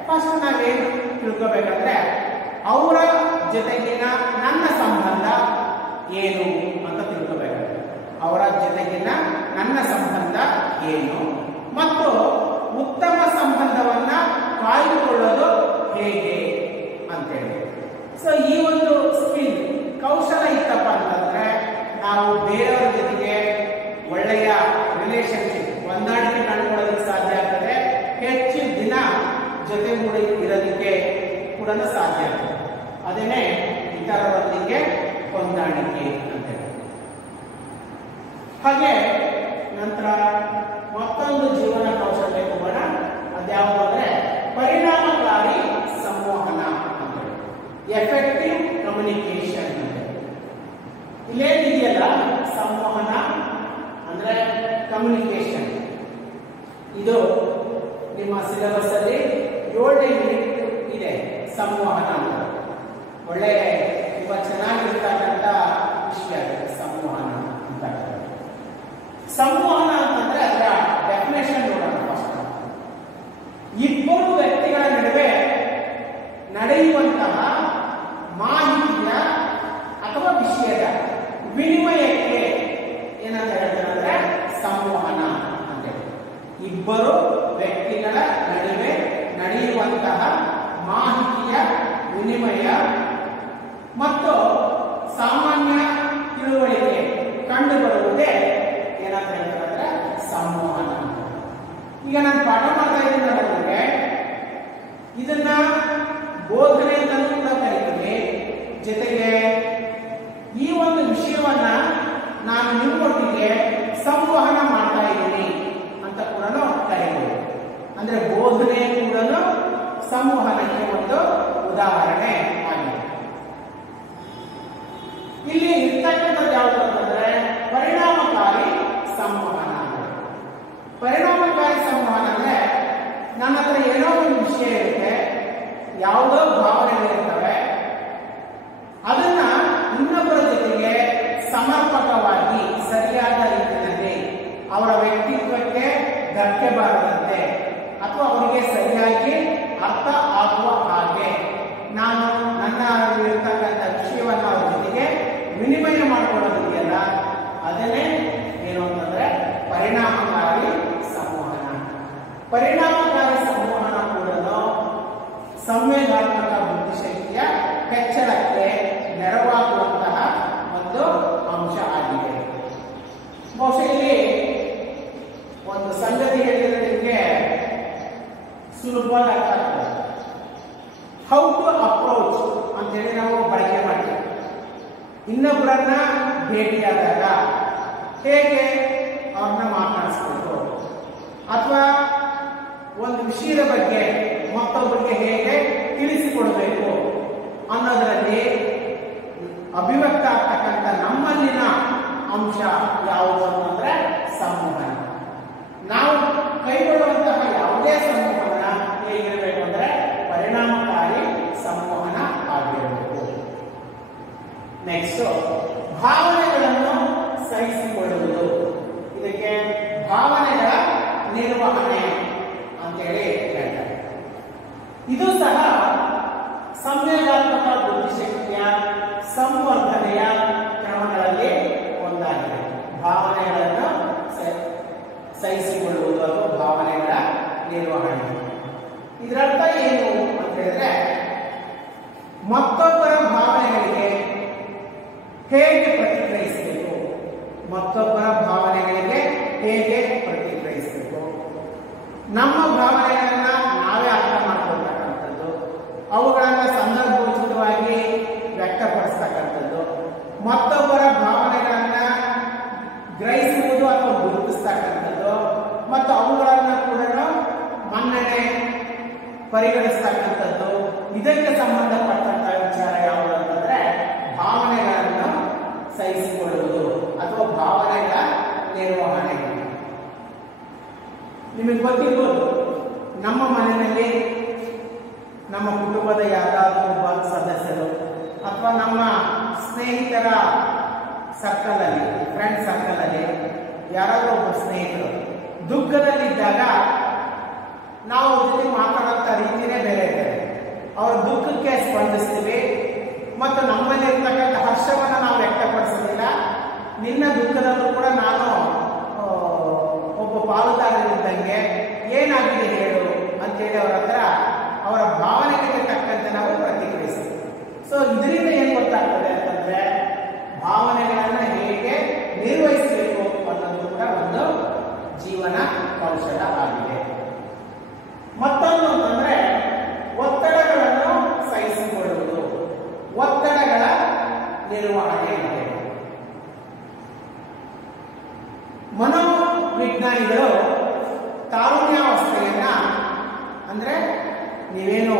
ಫಸ್ಟ್ ನಾವೇನು ತಿಳ್ಕೋಬೇಕಂದ್ರೆ ಅವರ ಜೊತೆಗಿನ ನನ್ನ ಸಂಬಂಧ ಏನು ಅಂತ ತಿಳ್ಕೋಬೇಕಾಗುತ್ತೆ. ಅವರ ಜೊತೆಗಿನ ನನ್ನ ಸಂಬಂಧ ಏನು ಮತ್ತು ಉತ್ತಮ ಸಂಬಂಧವನ್ನ ಕಾಯ್ದುಕೊಳ್ಳೋದು ಹೇಗೆ ಅಂತೇಳಿ. ಸೊ ಈ ಒಂದು ಸ್ಕಿಲ್ ಕೌಶಲ ಇತ್ತಪ್ಪ ಅಂತಂದ್ರೆ ನಾವು ಬೇರೆಯವರ ಜೊತೆಗೆ ಒಳ್ಳೆಯ ರಿಲೇಶನ್ಶಿಪ್ ಹೊಂದಾಣಿಕೆ ಕಂಡುಕೊಳ್ಳೋದಕ್ಕೆ ಸಾಧ್ಯ ಆಗ್ತದೆ, ಹೆಚ್ಚು ದಿನ ಜೊತೆಗೂಡಿ ಇರೋದಕ್ಕೆ ಕೂಡ ಸಾಧ್ಯ ಆಗ್ತದೆ. ಅದನ್ನೇ ಇತರರೊಂದಿಗೆ ಹೊಂದಾಣಿಕೆ ಅಂತೇಳಿ. ಹಾಗೆ ನಂತರ ಮತ್ತೊಂದು ಜೀವನ ಕೌಶಲ್ಯ ಹೋಗೋಣ. ಅದ್ಯಾವುದು ಅಂದ್ರೆ ಪರಿಣಾಮಕಾರಿ ಸಂವಹನ ಅಂತೇಳಿ, ಎಫೆಕ್ಟಿವ್ ಕಮ್ಯುನಿಕೇಶನ್. ಇಲ್ಲೇನಿದೆಯಲ್ಲ ಸಂವಹನ ಅಂದ್ರೆ ಕಮ್ಯುನಿಕೇಶನ್, ಇದು ನಿಮ್ಮ ಸಿಲೆಬಸ್ ಅಲ್ಲಿ 7ನೇ ಯೂನಿಟ್ ಇದೆ ಸಂವಹನ ಅಂತ. ಒಳ್ಳೆ ತುಂಬಾ ಚೆನ್ನಾಗಿರ್ತಕ್ಕಂಥ ವಿಷಯ ಸಂವಹನ ಅಂತ. ಸಂವಹನ ಅಂತಂದ್ರೆ ಅದರ ಡೆಫಿನೇಷನ್ ನೋಡೋಣ ಫಸ್ಟ್. ಇಬ್ಬರು ವ್ಯಕ್ತಿಗಳ ನಡುವೆ ನಡೆಯುವಂತಹ ಮಾಹಿತಿಯ ಅಥವಾ ವಿಷಯದ ವಿನಿಮಯಕ್ಕೆ ಏನಂತ ಹೇಳ್ತಾರೆ ಅಂದ್ರೆ ಸಂವಹನ ಅಂತೇಳಿ. ಇಬ್ಬರು ವ್ಯಕ್ತಿಗಳ ನಡುವೆ ನಡೆಯುವಂತಹ ಮಾಹಿತಿಯ ವಿನಿಮಯ ಮತ್ತು ಸಾಮಾನ್ಯ ತಿಳುವಳಿಕೆ ಕಂಡುಬರುವುದೇ ಏನಂತ ಹೇಳ್ತಾರೆ ಅಂದ್ರೆ ಸಂವಹನ. ಈಗ ನಾನು ಪಾಠ ಮಾಡ್ತಾ ಇದ್ದೀನಿ ಅನ್ನೋದಕ್ಕೆ ಇದನ್ನ ಬೋಧನೆ ಅಂತಲೂ ಕೂಡ ಕರೀತೀವಿ. ಜೊತೆಗೆ ಈ ಒಂದು ವಿಷಯವನ್ನ ನಾನು ನಿಮ್ಮೊಟ್ಟಿಗೆ ಸಂವಹನ ಮಾಡ್ತಾ ಇದ್ದೀನಿ ಅಂತ ಕೂಡ ಕರೀತೀವಿ. ಅಂದ್ರೆ ಬೋಧನೆ ಕೂಡ ಸಂವಹನಕ್ಕೆ ಒಂದು ಉದಾಹರಣೆ ಆಗಿದೆ. ಇಲ್ಲಿ ಇರ್ತಕ್ಕಂಥದ್ದು ಯಾವುದು ಅಂತಂದ್ರೆ ಪರಿಣಾಮಕಾರಿ ಸಂವಹನ. ಪರಿಣಾಮಕಾರಿ ಸಂವಹನ ಅಂದ್ರೆ ನನ್ನ ಹತ್ರ ಏನೋ ಒಂದು ವಿಷಯ ಇರುತ್ತೆ, ಯಾವುದೋ ಭಾವನೆಗಳಿರ್ತವೆ, ಅದನ್ನ ಇನ್ನೊಬ್ಬರ ಜೊತೆಗೆ ಸಮರ್ಪಕವಾಗಿ ಸರಿಯಾದ ರೀತಿಯಲ್ಲಿ ಅವರ ವ್ಯಕ್ತಿತ್ವಕ್ಕೆ ಧಕ್ಕೆ ಬಾರದಂತೆ ಅಥವಾ ಅವರಿಗೆ ಸರಿಯಾಗಿ ಅರ್ಥ ಆಗುವ ಹಾಗೆ ನಾನು ನನ್ನ ಇರ್ತಕ್ಕಂಥ ವಿಷಯವನ್ನು ಅವರ ಜೊತೆಗೆ ವಿನಿಮಯ ಮಾಡಿಕೊಳ್ಳೋದಿದೆಯಲ್ಲ, ಅದನ್ನೇ ಏನು ಅಂತಂದ್ರೆ ಪರಿಣಾಮಕಾರಿ ಸಂವಹನ. ಪರಿಣಾಮಕಾರಿ ಸಂವಹನ ಕೂಡ ಸಂವೇಗಾತ್ಮಕ ಬುದ್ಧಿಶಕ್ತಿಯ ಹೆಚ್ಚಳಕ್ಕೆ ನೆರವಾಗುವಂತಹ ಒಂದು ಅಂಶ ಆಗಿದೆ. ಬಹುಶಃ ಇಲ್ಲಿ ಒಂದು ಸಂಗತಿ ಹೇಳಿದ್ರೆ ನಿಮಗೆ ಸುಲಭವಾಗಿ ಅರ್ಥ ಆಗ್ತದೆ. ಹೌ ಟು ಅಪ್ರೋಚ್ ಅಂತೇಳಿ ನಾವು ಬಳಕೆ ಮಾಡ್ತೀವಿ. ಇನ್ನೊಬ್ಬರನ್ನ ಭೇಟಿಯಾದಾಗ ಹೇಗೆ ಅವ್ರನ್ನ ಮಾತನಾಡಿಸ್ಬೇಕು ಅಥವಾ ಒಂದು ವಿಷಯದ ಬಗ್ಗೆ ಮತ್ತೊಬ್ಬರಿಗೆ ಹೇಗೆ ತಿಳಿಸಿಕೊಡ್ಬೇಕು ಅನ್ನೋದರಲ್ಲಿ ಅಭಿವ್ಯಕ್ತ ಆಗ್ತಕ್ಕಂಥ ನಮ್ಮಲ್ಲಿನ ಅಂಶ ಯಾವುದು ಅಂತಂದ್ರೆ ಸಂವಹನ. ನಾವು ಕೈಗೊಳ್ಳುವಂತಹ ಯಾವುದೇ ಸಂವಹನ ಹೇಗಿರಬೇಕು ಅಂದ್ರೆ ಪರಿಣಾಮಕಾರಿ ಸಂವಹನ ಆಗಿರಬೇಕು. ನೆಕ್ಸ್ಟ್ ಭಾವನೆಗಳನ್ನು ಸಹಿಸಿಕೊಳ್ಳುವುದು. ಇದಕ್ಕೆ ಭಾವನೆಗಳ ನಿರ್ವಹಣೆ ಅಂತೇಳಿ ಹೇಳ್ತಾರೆ. ಇದು ಸಹ ಸಂವೇಗಾತ್ಮಕ ಬುದ್ಧಿಶಕ್ತಿಯ ಸಂವರ್ಧನೆಯ ಕ್ರಮಗಳಲ್ಲಿ ಒಂದಾಗಿದೆ. ಭಾವನೆಗಳನ್ನು ಸಹಿಸಿಕೊಳ್ಳುವುದು ಅಥವಾ ಭಾವನೆಗಳ ನಿರ್ವಹಣೆ. ಇದರರ್ಥ ಏನು ಅಂತ ಹೇಳಿದ್ರೆ ಮತ್ತೊಬ್ಬರ ಭಾವನೆಗಳಿಗೆ ಹೇಗೆ ಪ್ರತಿಕ್ರಿಯಿಸಬೇಕು, ಮತ್ತೊಬ್ಬರ ಭಾವನೆಗಳಿಗೆ ಹೇಗೆ ಪ್ರತಿಕ್ರಿಯಿಸಬೇಕು, ನಮ್ಮ ಭಾವನೆಗಳನ್ನ ನಾವೇ ಅರ್ಥ ಮಾಡ್ಕೊಳ್ತಕ್ಕಂಥದ್ದು, ಅವುಗಳನ್ನ ಸಂದರ್ಭೋಚಿತವಾಗಿ ವ್ಯಕ್ತಪಡಿಸ್ತಕ್ಕಂಥದ್ದು, ಮತ್ತೊಬ್ಬರ ಭಾವನೆಗಳನ್ನ ಗ್ರಹಿಸುವುದು ಅಥವಾ ಗುರುತಿಸ್ತಕ್ಕಂಥದ್ದು ಮತ್ತು ಅವುಗಳನ್ನ ಕೂಡ ಮನ್ನಣೆ ಪರಿಗಣಿಸ್ತಕ್ಕಂಥದ್ದು, ನಿಮಗೆ ಗೊತ್ತಿರ್ಬೋದು, ನಮ್ಮ ಮನೆಯಲ್ಲಿ ನಮ್ಮ ಕುಟುಂಬದ ಯಾರಾದರೂ ಒಬ್ಬ ಸದಸ್ಯರು ಅಥವಾ ನಮ್ಮ ಸ್ನೇಹಿತರ ಸರ್ಕಲಲ್ಲಿ, ಫ್ರೆಂಡ್ ಸರ್ಕಲಲ್ಲಿ ಯಾರಾದರೂ ಒಬ್ಬ ಸ್ನೇಹಿತರು ದುಃಖದಲ್ಲಿದ್ದಾಗ ನಾವು ಅವ್ರ ಜೊತೆ ಮಾತಾಡೋಂಥ ರೀತಿಯೇ ಬೇರೆ ಇದೆ. ಅವರ ದುಃಖಕ್ಕೆ ಸ್ಪಂದಿಸ್ತೀವಿ ಮತ್ತು ನಮ್ಮಲ್ಲಿರ್ತಕ್ಕಂಥ ಹರ್ಷವನ್ನು ನಾವು ವ್ಯಕ್ತಪಡಿಸೋದಿಲ್ಲ. ನಿನ್ನ ದುಃಖದಲ್ಲೂ ಕೂಡ ನಾನು ಒಬ್ಬ ಪಾಲುದಾರರಿದ್ದಂಗೆ ಏನಾಗಿದೆ ಹೇಳು ಅಂತೇಳಿ ಅವರ ಹತ್ರ ಅವರ ಭಾವನೆಗಳಿಗೆ ತಕ್ಕಂತೆ ನಾವು ಪ್ರತಿಕ್ರಿಯಿಸ್ತೀವಿ. ಸೊ ಇದರಿಂದ ಏನು ಗೊತ್ತಾಗ್ತದೆ ಅಂತಂದ್ರೆ ಭಾವನೆಗಳನ್ನ ಹೇಗೆ ನಿರ್ವಹಿಸಬೇಕು ಅನ್ನೋದು ಕೂಡ ಒಂದು ಜೀವನ ಕೌಶಲ ಆಗಿದೆ. ಮತ್ತೊಂದು ಅಂತಂದ್ರೆ ಒತ್ತಡಗಳನ್ನು ಸಹಿಸಿಕೊಳ್ಳುವುದು, ಒತ್ತಡಗಳ ನಿರ್ವಹಣೆ ಇದೆ. ಮನೋವಿಜ್ಞಾನಿಗಳು ತಾರುಣ್ಯಾವಸ್ಥೆಯನ್ನ, ಅಂದ್ರೆ ನೀವೇನು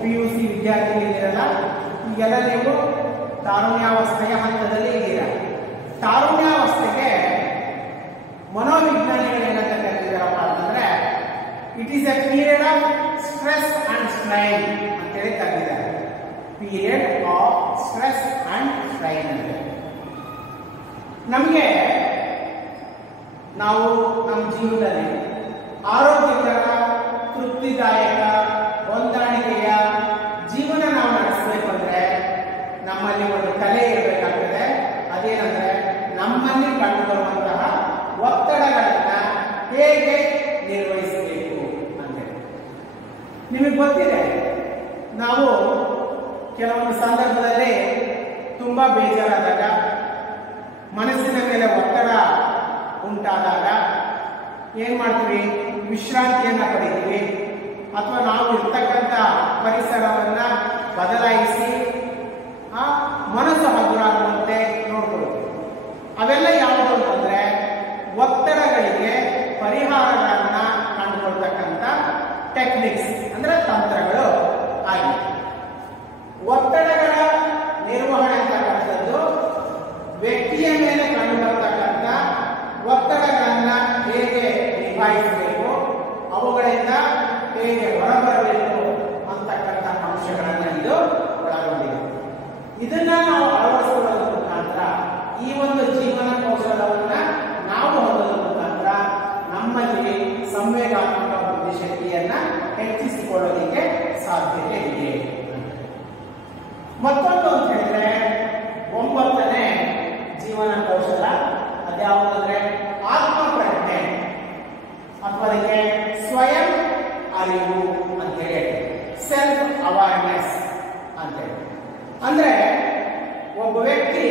PUC ವಿದ್ಯಾರ್ಥಿಗಳಿದ್ದೀರಲ್ಲ, ಈಗೆಲ್ಲ ನೀವು ತಾರುಣ್ಯಾವಸ್ಥೆಯ ಹಂತದಲ್ಲಿ ಇದ್ದೀರ. ತಾರುಣ್ಯಾವಸ್ಥೆಗೆ ಮನೋವಿಜ್ಞಾನಿಗಳು ಏನಂತ ಕರೀತಿದಾರಪ್ಪ ಅಂತಂದ್ರೆ it is a period of stress and strain ಅಂತೇಳಿ ಕರೀತಿದ್ದಾರೆ. Period of stress and strain ಅಂತ. ನಮಗೆ ನಾವು ನಮ್ಮ ಜೀವನದಲ್ಲಿ ಆರೋಗ್ಯಕರ, ತೃಪ್ತಿದಾಯಕ, ಹೊಂದಾಣಿಕೆಯ ಜೀವನ ನಾವು ನಡೆಸಬೇಕು ಅಂದ್ರೆ ನಮ್ಮಲ್ಲಿ ಒಂದು ಕಲೆ ಇರಬೇಕಾಗ್ತದೆ. ಅದೇನಂದ್ರೆ ನಮ್ಮಲ್ಲಿ ಕಂಡುಬರುವಂತಹ ಒತ್ತಡಗಳನ್ನ ಹೇಗೆ ನಿರ್ವಹಿಸಬೇಕು ಅಂತೇಳಿ. ನಿಮಗೆ ಗೊತ್ತಿದೆ, ನಾವು ಕೆಲವೊಂದು ಸಂದರ್ಭದಲ್ಲಿ ತುಂಬಾ ಬೇಜಾರಾದಾಗ, ಮನಸ್ಸಿನ ಮೇಲೆ ಒತ್ತಡ ಉಂಟಾದಾಗ ಏನ್ ಮಾಡ್ತೀವಿ? ವಿಶ್ರಾಂತಿಯನ್ನ ಪಡಿತೀವಿ ಅಥವಾ ನಾವು ಇರ್ತಕ್ಕಂಥ ಪರಿಸರವನ್ನ ಬದಲಾಯಿಸಿ ಮನಸ್ಸು ಹಗುರಾಗುವಂತೆ ನೋಡ್ಕೊಳ್ತೀವಿ. ಅವೆಲ್ಲ ಯಾವುದು ಅಂತಂದ್ರೆ ಒತ್ತಡಗಳಿಗೆ ಪರಿಹಾರಗಳನ್ನ ಕಂಡುಕೊಳ್ತಕ್ಕಂಥ ಟೆಕ್ನಿಕ್ಸ್, ಅಂದ್ರೆ ತಂತ್ರಗಳು ಆಗಿದೆ. ಒತ್ತಡಗಳ ನಿರ್ವಹಣೆ ಅಂತಕ್ಕಂಥದ್ದು ವ್ಯಕ್ತಿಯ ಮೇಲೆ ಕಂಡುಬರ್ತಕ್ಕಂಥ ಒತ್ತಡಗಳನ್ನ ಹೇಗೆ ನಿಭಾಯಿಸಬೇಕು, ಅವುಗಳಿಂದ ಹೇಗೆ ಹೊರಬರಬೇಕು ಅಂತಕ್ಕಂಥ ಅಂಶಗಳನ್ನ ಇದು ಒಳಗೊಂಡಿದೆ. ಇದನ್ನ ನಾವು ಅಳವಡಿಸಿಕೊಳ್ಳೋದ್ರ ಮುಖಾಂತರ, ಈ ಒಂದು ಜೀವನ ಕೌಶಲವನ್ನ ನಾವು ಹೊಂದೋದ್ರ ಮುಖಾಂತರ ನಮ್ಮಲ್ಲಿ ಸಂವೇಗಾತ್ಮಕ ಬುದ್ಧಿಶಕ್ತಿಯನ್ನ ಹೆಚ್ಚಿಸಿಕೊಳ್ಳೋದಕ್ಕೆ ಸಾಧ್ಯತೆ ಇದೆ. ಮತ್ತೊಂದು ಅಂತ ಹೇಳಿದ್ರೆ 9ನೇ ಜೀವನ ಕೌಶಲ ಅದ್ಯಾವುದಂದ್ರೆ ಆತ್ಮಪ್ರಜ್ಞೆ ಅಥವಾ ಅದಕ್ಕೆ ಸ್ವಯಂ ಅರಿವು ಅಂತೇಳಿ, ಸೆಲ್ಫ್ ಅವೇರ್ನೆಸ್ ಅಂತೇಳಿ. ಅಂದ್ರೆ ಒಬ್ಬ ವ್ಯಕ್ತಿ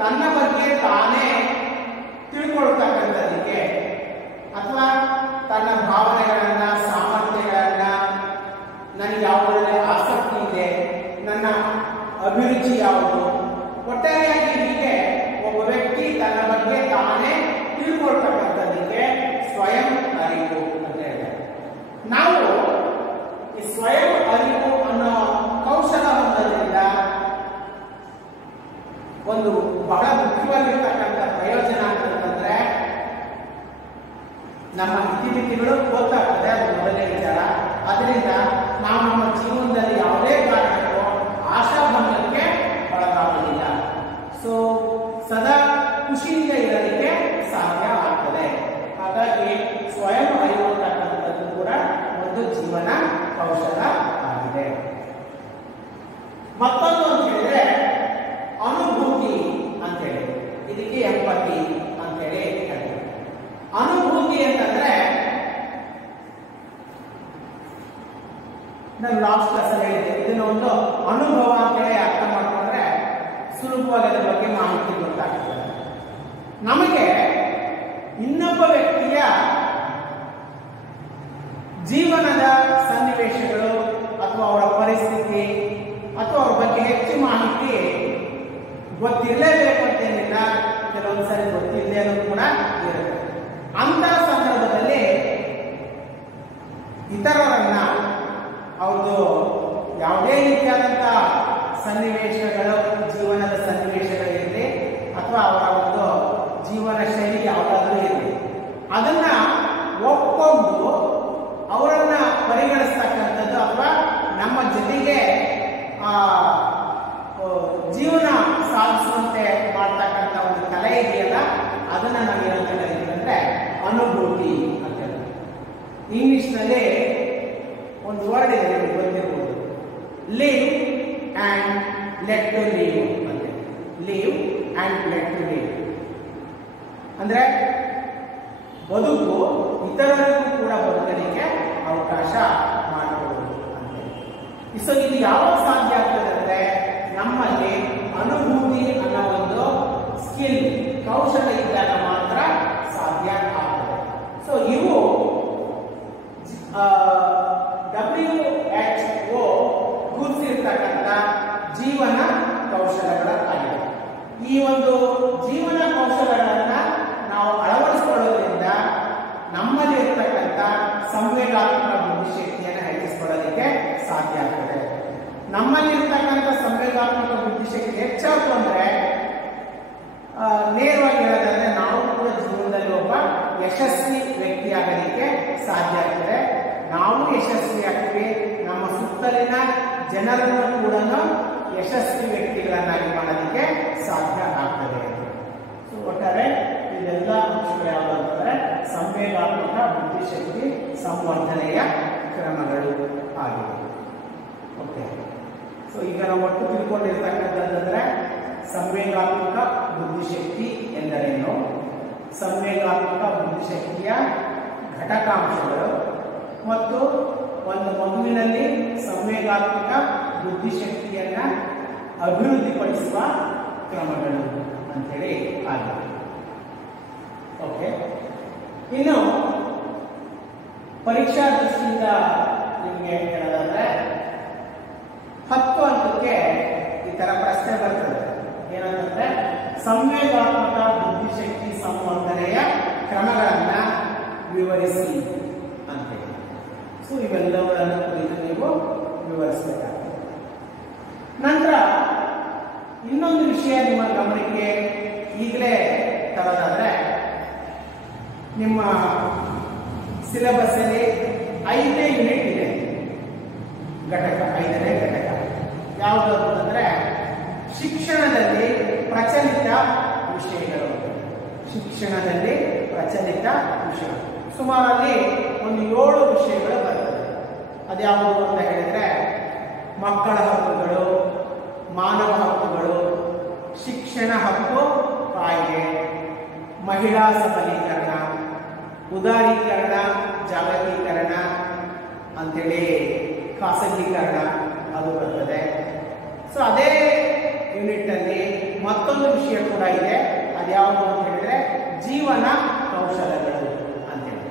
ತನ್ನ ಬಗ್ಗೆ ತಾನೇ ತಿಳ್ಕೊಳ್ತಕ್ಕಂಥದಕ್ಕೆ ಅಥವಾ ತನ್ನ ಭಾವನೆಗಳನ್ನ, ಸಾಮರ್ಥ್ಯಗಳನ್ನ, ನನಗೆ ಯಾವುದರಲ್ಲಿ ಆಸಕ್ತಿ ಇದೆ, ನನ್ನ ಅಭಿರುಚಿ ಯಾವುದು, ಒಟ್ಟಾರೆಯಾಗಿ ಹೀಗೆ ಒಬ್ಬ ವ್ಯಕ್ತಿ ತನ್ನ ಬಗ್ಗೆ ತಾನೇ ತಿಳ್ಕೊಳ್ತಕ್ಕಂಥದಕ್ಕೆ ಸ್ವಯಂ ಅರಿವು ಅಂತ ಹೇಳಿದ್ದಾರೆ. ನಾವು ಈ ಸ್ವಯಂ ಅರಿವು ಅನ್ನೋ ಕೌಶಲ ಹೊಂದೋದ್ರಿಂದ ಒಂದು ಬಹಳ ಮುಖ್ಯವಾಗಿರ್ತಕ್ಕಂಥ ಪ್ರಯೋಜನ ಅಂತಂದ್ರೆ ನಮ್ಮ ಇತಿಮಿತಿಗಳು ಗೊತ್ತಾಗ್ತದೆ. ಅದು ಮೊದಲನೇ ವಿಚಾರ. ಅದರಿಂದ ನಾವು ನಮ್ಮ ಜೀವನದಲ್ಲಿ ಯಾವುದೇ ಕಾರಣಕ್ಕೂ ಆಶಾಭಂಗಕ್ಕೆ ಒಳಗಾಗುವುದಿಲ್ಲ. ಸೊ ಸದಾ ಖುಷಿಯಿಂದ ಇರೋದಕ್ಕೆ ಸಾಧ್ಯ ಆಗ್ತದೆ. ಹಾಗಾಗಿ ಸ್ವಯಂ ಅರಿವು ಅಂತಕ್ಕಂಥದ್ದು ಕೂಡ ಒಂದು ಜೀವನ ಕೌಶಲ ಆಗಿದೆ. ಮತ್ತೊಂದು ಅಂತ ಹೇಳಿದ್ರೆ ಅನುಭೂತಿ ಅಂತೇಳಿ, ಇದಕ್ಕೆ ಎಂಪತಿ ಅಂತೇಳಿ ಹೇಳ್ತಾರೆ. ಅನುಭೂತಿ ಅಂತಂದ್ರೆ ನಾನು ಲಾಸ್ಟ್ ಕ್ಲಾಸ್ ಅಲ್ಲಿ ಹೇಳಿದ್ದೆ, ಇದನ್ನ ಒಂದು ಅನುಭವ ಅಂತೇಳಿ ಅರ್ಥ ಮಾಡ್ಕೊಂಡ್ರೆ ಸುಲಭವಾಗಿ ಅದರ ಬಗ್ಗೆ ಮಾಹಿತಿ ಗೊತ್ತಾಗ್ತದೆ. ನಮಗೆ ಇನ್ನೊಬ್ಬ ವ್ಯಕ್ತಿಯ ಜೀವನದ ಸನ್ನಿವೇಶಗಳು ಅಥವಾ ಅವರ ಪರಿಸ್ಥಿತಿ ಅಥವಾ ಅವ್ರ ಬಗ್ಗೆ ಹೆಚ್ಚು ಮಾಹಿತಿ ಗೊತ್ತಿರಲೇಬೇಕು ಅಂತೇನಿಲ್ಲ. ಕೆಲವೊಂದು ಸರಿ ಗೊತ್ತಿಲ್ಲದೆ ಅನ್ನೋದು ಕೂಡ ಇರುತ್ತೆ. ಅಂತಹ ಸಂದರ್ಭದಲ್ಲಿ ಇತರರನ್ನ ಅವ್ರದ್ದು ಯಾವುದೇ ರೀತಿಯಾದಂಥ ಸನ್ನಿವೇಶಗಳು, ಜೀವನದ ಸನ್ನಿವೇಶಗಳಿರಲಿ ಅಥವಾ ಅವರ ಒಂದು ಜೀವನ ಶೈಲಿ ಯಾವುದಾದ್ರೂ ಇರಲಿ, ಅದನ್ನ ಒಪ್ಕೊಂಡು ಜೀವನ ಸಾಧಿಸುವಂತೆ ಮಾಡ್ತಕ್ಕಂಥ ಒಂದು ಕಲೆ ಇದೆಯಲ್ಲ, ಅದನ್ನ ನಾವೇನಂತ ಕರಿತೀವಿ ಅಂದ್ರೆ ಅನುಭೂತಿ ಅಂತ ಹೇಳ್ತೀವಿ. ಇಂಗ್ಲಿಷ್ನಲ್ಲಿ ಒಂದು ವರ್ಡ್ ಇದೆ, ನಿಮಗೆ ಗೊತ್ತಿರ್ಬೋದು, live and let to live ಅಂತ. Live and let to live ಅಂದ್ರೆ ಬದುಕು ಇತರರಿಗೂ ಕೂಡ ಬದುಕಲಿಕ್ಕೆ ಅವಕಾಶ ಮಾಡಿಕೊಡುವುದು ಅಂತ. ಸೊ ಇದು ಯಾವಾಗ ಸಾಧ್ಯ ಆಗ್ತದೆ ಅಂದ್ರೆ ನಮ್ಮಲ್ಲಿ ಅನುಭೂತಿ ಅನ್ನೋ ಒಂದು ಸ್ಕಿಲ್, ಕೌಶಲ್ಯ ಇದ್ದಾಗ ಮಾತ್ರ ಸಾಧ್ಯ ಆಗ್ತದೆ. ಸೊ ಇವು WHO ಗುರುತಿಸಿರ್ತಕ್ಕಂಥ ಜೀವನ ಕೌಶಲ್ಯಗಳಾಗಿವೆ. ಈ ಒಂದು ಜೀವನ ಕೌಶಲ್ಯಗಳನ್ನ ನಾವು ಅಳವಡಿಸಿಕೊಳ್ಳೋದ್ರಿಂದ ನಮ್ಮಲ್ಲಿ ಇರತಕ್ಕಂಥ ಸಂವೇಗಾತ್ಮಕ ಬುದ್ಧಿಶಕ್ತಿಯನ್ನು ಹೆಚ್ಚಿಸಿಕೊಳ್ಳಲಿಕ್ಕೆ ಸಾಧ್ಯ ಆಗ್ತದೆ. ನಮ್ಮಲ್ಲಿ ಇರ್ತಕ್ಕಂಥ ಸಂವೇಗಾತ್ಮಕ ಬುದ್ಧಿಶಕ್ತಿ ಹೆಚ್ಚಾಯ್ತು ಅಂದ್ರೆ ನೇರವಾಗಿ ಹೇಳೋದಂದ್ರೆ ನಾವು ಕೂಡ ಜೀವನದಲ್ಲಿ ಒಬ್ಬ ಯಶಸ್ವಿ ವ್ಯಕ್ತಿಯಾಗಲಿಕ್ಕೆ ಸಾಧ್ಯ ಆಗ್ತದೆ. ನಾವು ಯಶಸ್ವಿ ಆಗ್ತೀವಿ, ನಮ್ಮ ಸುತ್ತಲಿನ ಜನರನ್ನು ಕೂಡ ಯಶಸ್ವಿ ವ್ಯಕ್ತಿಗಳನ್ನಾಗಿ ಮಾಡೋದಕ್ಕೆ ಸಾಧ್ಯ ಆಗ್ತದೆ. ಸೊ ಒಟ್ಟಾರೆ ಇದೆಲ್ಲ ಅಂಶಗಳು ಯಾವುದಂತಂದ್ರೆ ಸಂವೇಗಾತ್ಮಕ ಬುದ್ಧಿಶಕ್ತಿ ಸಂವರ್ಧನೆಯ ಕ್ರಮಗಳು ಆಗಿವೆ. ಓಕೆ, ಸೊ ಈಗ ನಾವು ಒಟ್ಟು ತಿಳ್ಕೊಂಡಿರ್ತಕ್ಕಂಥದ್ದಂದ್ರೆ ಸಂವೇಗಾತ್ಮಕ ಬುದ್ಧಿಶಕ್ತಿ ಎಂದರೇನು, ಸಂವೇಗಾತ್ಮಕ ಬುದ್ಧಿಶಕ್ತಿಯ ಘಟಕಾಂಶಗಳು ಮತ್ತು ಒಂದು ಮಗುವಿನಲ್ಲಿ ಸಂವೇಗಾತ್ಮಕ ಬುದ್ಧಿಶಕ್ತಿಯನ್ನ ಅಭಿವೃದ್ಧಿಪಡಿಸುವ ಕ್ರಮಗಳು ಅಂತೇಳಿ ಆಗಿದೆ. ಓಕೆ, ಇನ್ನು ಪರೀಕ್ಷಾ ದೃಷ್ಟಿಯಿಂದ ನಿಮಗೆ ಹೇಳೋದಾದ್ರೆ 10 ಅಂಕಕ್ಕೆ ಈ ತರ ಪ್ರಶ್ನೆ ಬರ್ತದೆ. ಏನಂತಂದ್ರೆ ಸಂವೇಗಾತ್ಮಕ ಬುದ್ಧಿಶಕ್ತಿ ಸಂವರ್ಧನೆಯ ಕ್ರಮಗಳನ್ನ ವಿವರಿಸಿ ಅಂತೇಳಿ. ಸೊ ಇವೆಲ್ಲವುಗಳನ್ನು ಕುರಿತು ನೀವು ವಿವರಿಸಬೇಕಾಗ್ತದೆ. ನಂತರ ಇನ್ನೊಂದು ವಿಷಯ ನಿಮ್ಮ ಗಮನಕ್ಕೆ ಈಗಲೇ ತರೋದಾದ್ರೆ, ನಿಮ್ಮ ಸಿಲೆಬಸ್ ಅಲ್ಲಿ 5ನೇ ಯೂನಿಟ್ ಇದೆ, ಘಟಕ 5ನೇ ಘಟಕ ಯಾವುದು ಅಂತಂದ್ರೆ ಶಿಕ್ಷಣದಲ್ಲಿ ಪ್ರಚಲಿತ ವಿಷಯಗಳು. ಶಿಕ್ಷಣದಲ್ಲಿ ಪ್ರಚಲಿತ ವಿಷಯ ಸುಮಾರಲ್ಲಿ ಒಂದು 7 ವಿಷಯಗಳು ಬರ್ತದೆ. ಅದ್ಯಾವುದು ಅಂತ ಹೇಳಿದ್ರೆ ಮಕ್ಕಳ ಹಕ್ಕುಗಳು, ಮಾನವ ಹಕ್ಕುಗಳು, ಶಿಕ್ಷಣ ಹಕ್ಕು ಕಾಯ್ದೆ, ಮಹಿಳಾ ಸಬಲೀಕರಣ, ಉದಾರೀಕರಣ, ಜಾಗತೀಕರಣ ಅಂತೇಳಿ ಖಾಸಗೀಕರಣ ಅದು ಬರ್ತದೆ. ಸೊ ಅದೇ ಯೂನಿಟ್ ಅಲ್ಲಿ ಮತ್ತೊಂದು ವಿಷಯ ಕೂಡ ಇದೆ, ಅದ್ಯಾವುದು ಅಂತ ಹೇಳಿದ್ರೆ ಜೀವನ ಕೌಶಲ್ಯಗಳು ಅಂತೇಳಿ.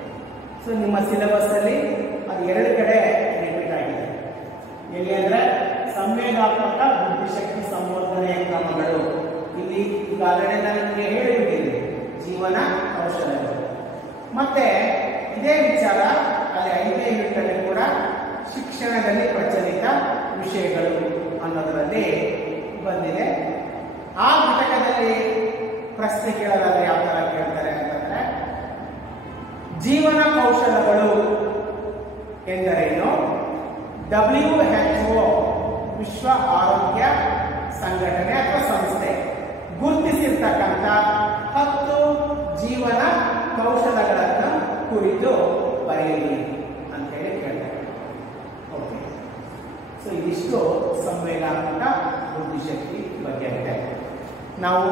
ಸೊ ನಿಮ್ಮ ಸಿಲೆಬಸ್ ಅಲ್ಲಿ ಅದು 2 ಕಡೆ ರಿಪೀಟ್ ಆಗಿದೆ. ಎಲ್ಲಿ ಅಂದ್ರೆ ಸಂವೇಗಾತ್ಮಕ ಬುದ್ಧಿಶಕ್ತಿ ಸಂವರ್ಧನೆಯ ಕ್ರಮಗಳು, ಇಲ್ಲಿ ಈಗ ಆಲ್ರೆಡಿ ನಾನು ನಿಮಗೆ ಹೇಳಿಬಿಟ್ಟಿದ್ದೀನಿ ಜೀವನ ಕೌಶಲ್ಯಗಳು. ಮತ್ತೆ ಇದೇ ವಿಚಾರ ಅಲ್ಲಿ 5ನೇ ಯೂನಿಟ್ ಅಲ್ಲಿ ಕೂಡ ಶಿಕ್ಷಣದಲ್ಲಿ ಪ್ರಚಲಿತ ವಿಷಯಗಳು ಅನ್ನೋದರಲ್ಲಿ ಬಂದಿದೆ. ಆ ಘಟಕದಲ್ಲಿ ಪ್ರಶ್ನೆ ಕೇಳೋದಾದ್ರೆ ಯಾವ ತರ ಕೇಳ್ತಾರೆ ಅಂತಂದ್ರೆ ಜೀವನ ಕೌಶಲ್ಯಗಳು ಎಂದರೇನು, WHO ವಿಶ್ವ ಆರೋಗ್ಯ ಸಂಘಟನೆ ಅಥವಾ ಸಂಸ್ಥೆ ಗುರುತಿಸಿರ್ತಕ್ಕಂಥ 10 ಜೀವನ ಕೌಶಲ್ಯಗಳನ್ನು ಕುರಿತು ಬರೆಯಿರಿ ಅಂತೇಳಿ ಕೇಳ್ತಾರೆ. ಓಕೆ, ಸೊ ಇದಿಷ್ಟು ಸಂವೇಗಾತ್ಮಕ ಬುದ್ಧಿಶಕ್ತಿ ಬಗ್ಗೆ ಇದೆ. ನಾವು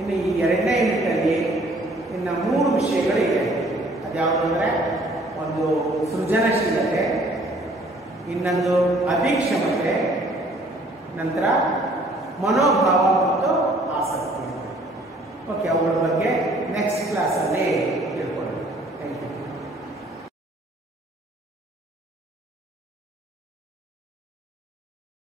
ಇನ್ನು ಈ 2ನೇ ಯೂನಿಟಲ್ಲಿ ಇನ್ನು 3 ವಿಷಯಗಳಿವೆ. ಅದ್ಯಾವುದು ಅಂದರೆ ಒಂದು ಸೃಜನಶೀಲತೆ, ಇನ್ನೊಂದು ಅಭಿಕ್ಷಮತೆ, ನಂತರ ಮನೋಭಾವ ಮತ್ತು ಆಸಕ್ತಿ. ಓಕೆ, ಅವುಗಳ ಬಗ್ಗೆ ನೆಕ್ಸ್ಟ್ ಕ್ಲಾಸಲ್ಲಿ